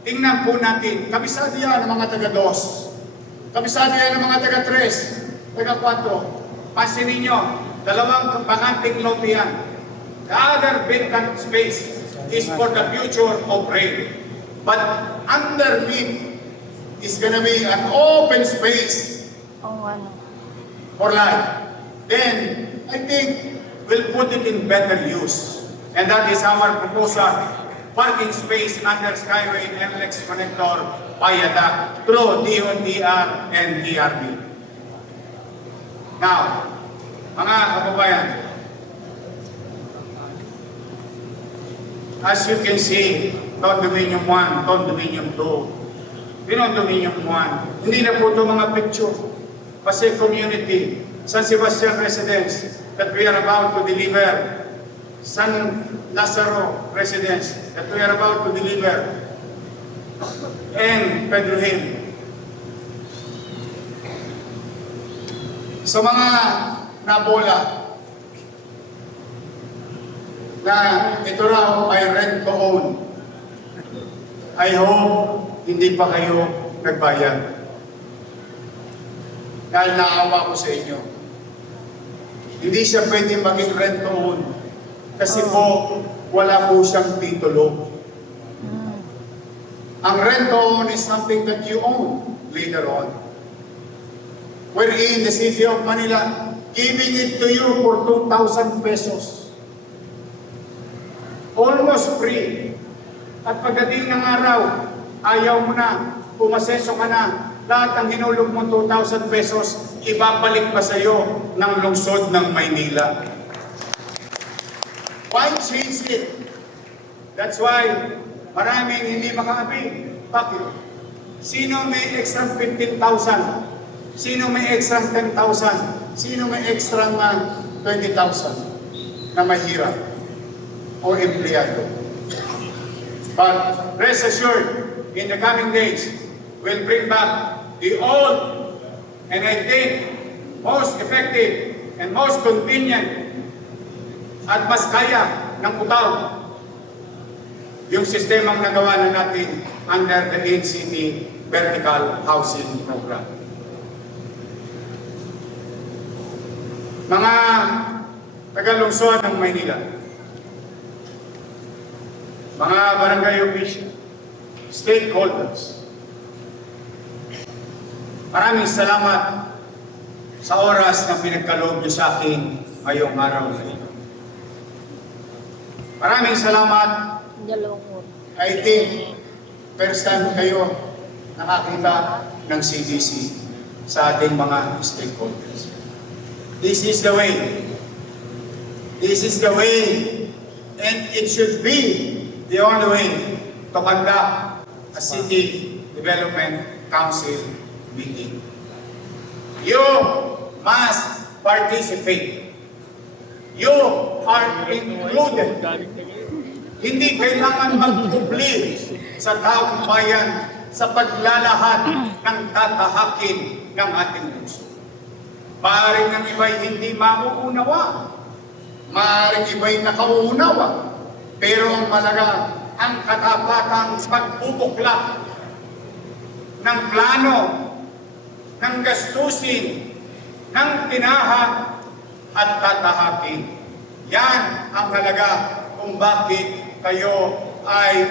Tingnan po natin, kabisado yan ng mga taga-2, kabisado yan ng mga taga-3, taga-4. Pansinin nyo, dalawang bakanting lote yan. The other vacant space is for the future of rail. But underneath is gonna be an open space Ang ano. for life. Then, I think we'll put it in better use. And that is our proposal. Parking space under Skyway and NLEX connector viaduct through DOTR and DRB. Now, mga kababayan, as you can see, Condominium 1, Condominium 2, Condominium 1, hindi na po ito mga picture. Pasay Community, San Sebastian Residence that we are about to deliver, San Lazaro Residence that we are about to deliver, and Pedro Hill. Sa mga nabola na ito raw ay rent to own, I hope hindi pa kayo nagbayad. Dahil naawa ko sa inyo. Hindi siya pwede maging rent to own. Kasi po, wala po siyang titulo. Ang rent to own is something that you own later on. Wherein the City of Manila giving it to you for 2,000 pesos. Almost free. At pagdating ng araw, ayaw mo na, pumaseso ka na, lahat ang hinulog mo 2,000 pesos, ibabalik pa sa iyo ng lungsod ng Maynila. Why change it? That's why maraming hindi makaabi. Bakit? Sino may extra 15,000? Sino may extra 10,000? Sino may extra 20,000 na mahirap o empleyado? But rest assured, in the coming days, we'll bring back the old and I think most effective and most convenient at mas kaya ng Cubao yung sistemang nagawa na natin under the NCT Vertical Housing Program. Mga taga-lungsod ng Maynila, mga barangay official, stakeholders, maraming salamat sa oras na pinagkaloob niyo sa akin ngayong araw na ito. Maraming salamat. Dalawang oras. I think first time kayo nakakita ng CDC sa ating mga stakeholders. This is the way. This is the way, and it should be the only way to conduct a city development council meeting. You must participate. You are included. Hindi kailangan magkubli sa taong bayan sa paglalahad ng tatahakin ng ating puso. Maaaring ang iba'y hindi mauunawa. Maaaring iba'y nakauunawa. Pero ang malaga, ang katapatang pagbubuklak ng plano, ng gastusin, ng tinaha at tatahakin. Yan ang halaga kung bakit kayo ay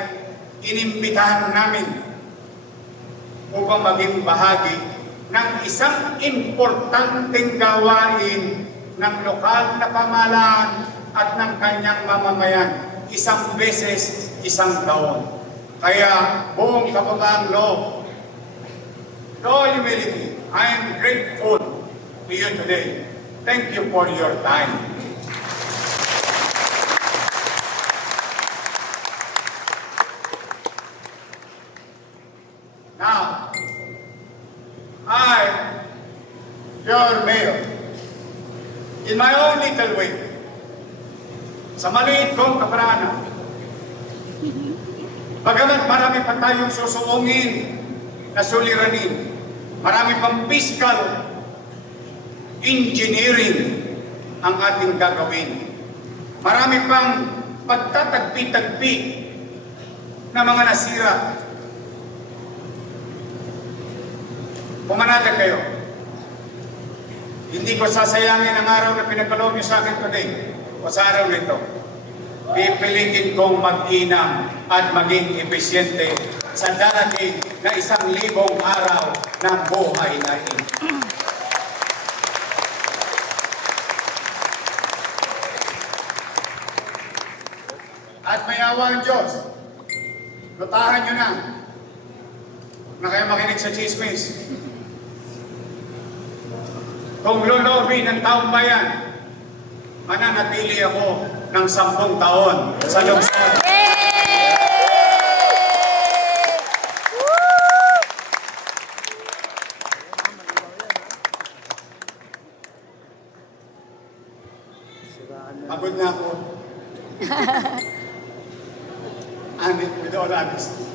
inimbitahan namin upang maging bahagi ng isang importanteng gawain ng lokal na pamahalaan at ng kanyang mamamayan isang beses, isang taon. Kaya buong kababaang loob, with all humility, I am grateful to you today. Thank you for your time. Now, I, your mayor, in my own little way, sa maliit kong kaparaanan, bagamat marami pa tayong susuungin na suliranin, marami pang fiscal engineering ang ating gagawin. Marami pang pagtatagpi-tagpi na mga nasira. Pumanatag kayo. Hindi ko sasayangin ang araw na pinagkaloob niyo sa akin today o sa araw nito. Pipilitin kong mag-inam at maging epesyente sa darating na 1,000 araw ng buhay na ito. At may awa ang Diyos. Lutahan nyo na. Huwag na kayo makinig sa chismis. Kung lulobin ng taong bayan, mananatili ako ng 10 taon sa lungsod. Pagod na ako. With all honesty.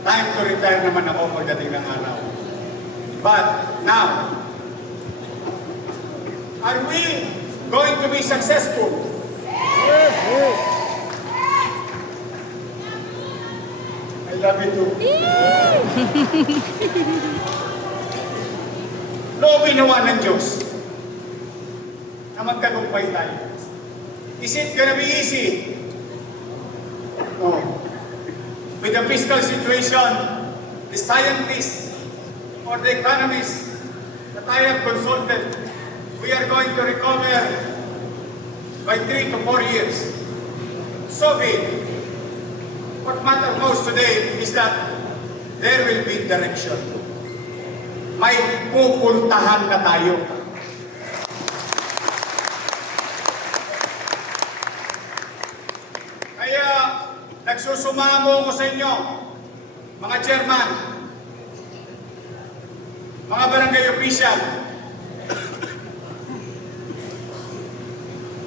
Time to retire naman ako pagdating ng araw. But now, are we going to be successful? I love you too. Loobin nawa ng Diyos na magtagumpay tayo. Is it gonna be easy? No. With the fiscal situation, the scientists or the economists that I have consulted, we are going to recover by 3 to 4 years. So be it. What matters most today is that there will be direction. May pupuntahan na tayo. Kaya nagsusumamo ko sa inyo, mga chairman, mga barangay official.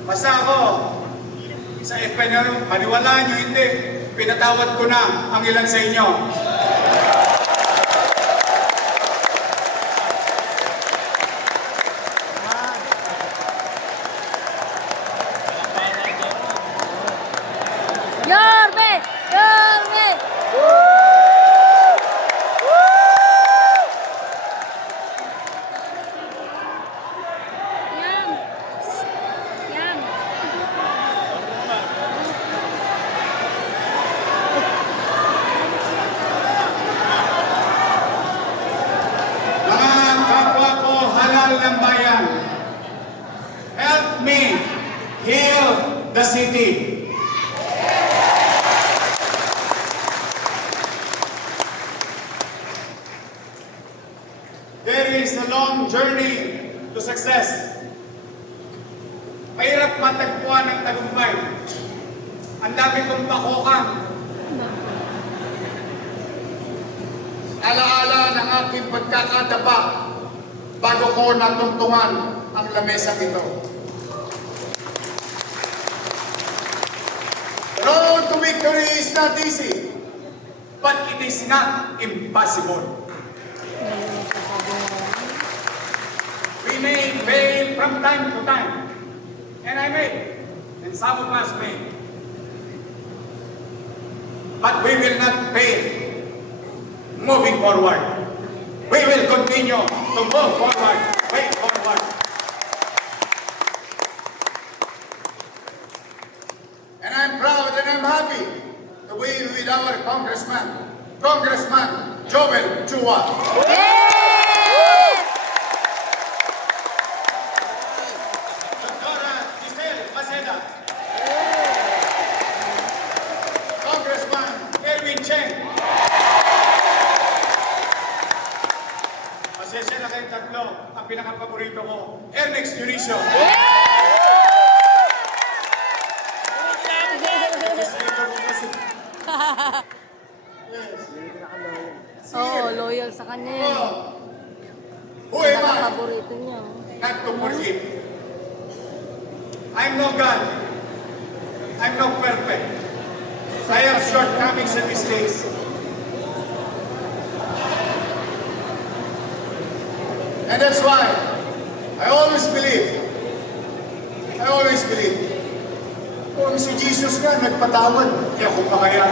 Basta ako, sa FNR, paniwalaan nyo, hindi. Pinatawad ko na ang ilan sa inyo. Yan! mahal ng bayan, help me heal the city. There is a long journey to success. Mahirap matagpuan ng tagumpay. Ang dami kong pakukan. Alaala ng aking pagkakadapa bago ko natungtungan ang lamesang ito. The road to victory is not easy, but it is not impossible. We may fail from time to time, and I may, and some of us may. But we will not fail moving forward. We will continue to move forward, way forward. And I'm proud and I'm happy to be with our Congressman Joel Chua. Dr. Giselle Maceda. Congressman Erwin Cheng. Pasensya na kayong tatlo. Ang pinaka-paborito ko, Ernex Dionisio. Oo, loyal sa kanya yan. Who am I? Paborito niya. Not to forgive. I'm no God. I'm no perfect. I have shortcomings and mistakes. And that's why I always believe, kung si Jesus nga nagpatawad, di ako pa kaya.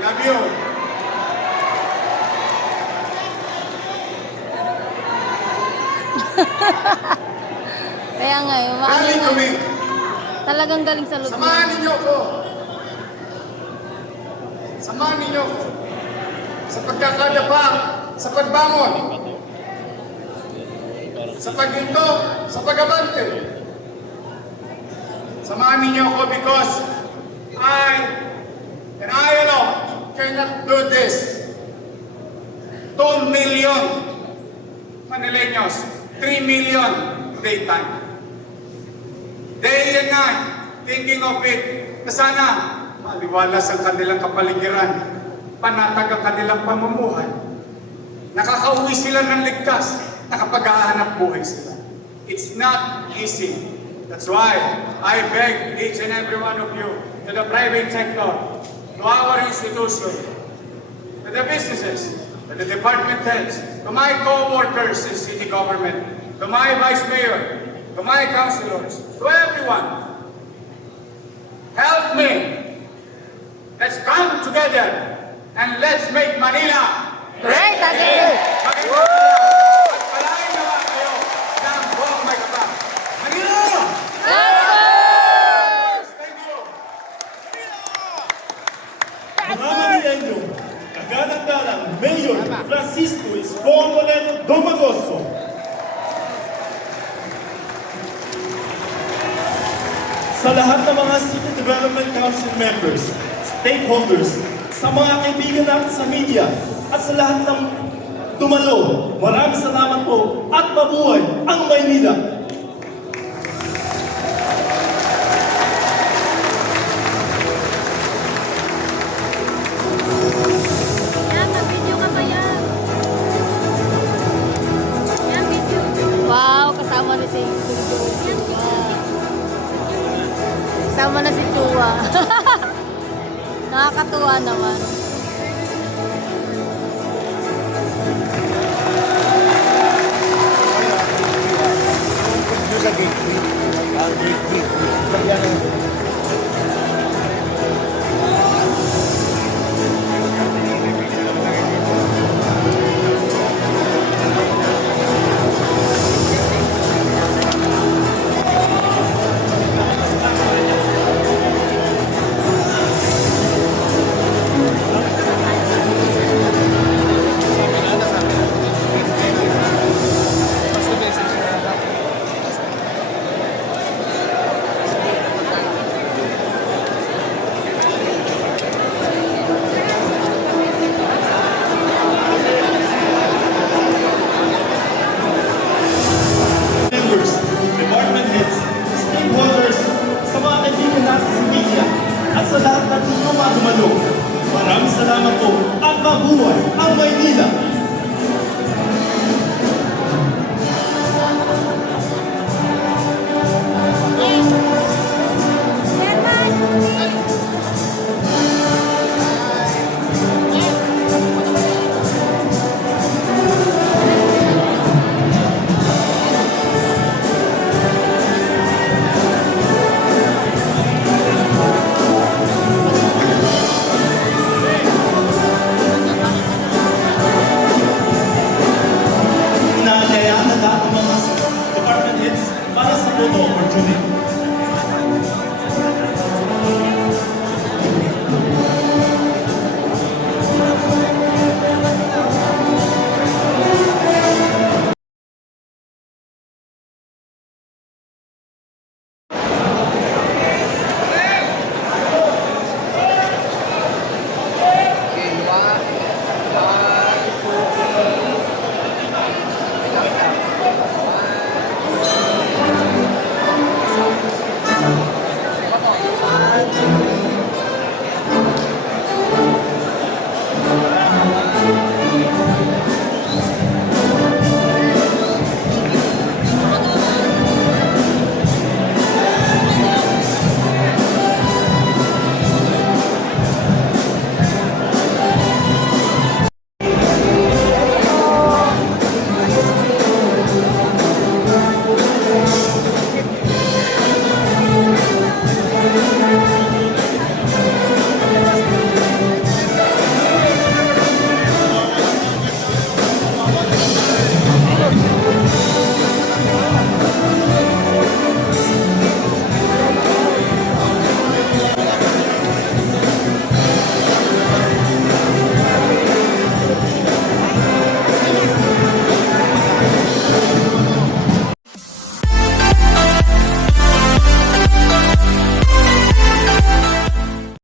Love you. Kaya nga, yung mga Galing kami. talagang galing sa loob. Samahan ninyo ko. Samahan ninyo ko sa pagkakadapa, sa pagbangon, sa paghinto, sa pag-abante. Samahan ninyo ko because I alone cannot do this. 2 million Manileños, 3 million daytime. Day and night, thinking of it, na sana maliwalas ang kanilang kapaligiran, panatag ang kanilang pamumuhay. Nakakauwi sila ng ligtas, nakapag-ahanap buhay sila. It's not easy. That's why I beg each and every one of you, to the private sector, to our institution, to the businesses, to the department heads, to my co-workers in city government, to my vice mayor, to my councilors, to everyone. Help me. Let's come together and let's make Manila Great again! At palain naman kayo ng buong may kapal. Manila! Thank you. Mga Manileño, kagalang-galang Mayor Francisco Escobar Moreno Domagoso. Sa lahat ng mga City Development Council members, stakeholders, sa mga kaibigan natin sa media, at sa lahat ng dumalo, maraming salamat po at mabuhay ang Maynila! Yan, na-video ka ba yan? Yan, video. Wow, kasama na si Kasama na si Chua. Nakakatuwa naman. Sa gate. sa lahat ng inyong mga dumalo. Maraming salamat po at mabuhay ang Maynila!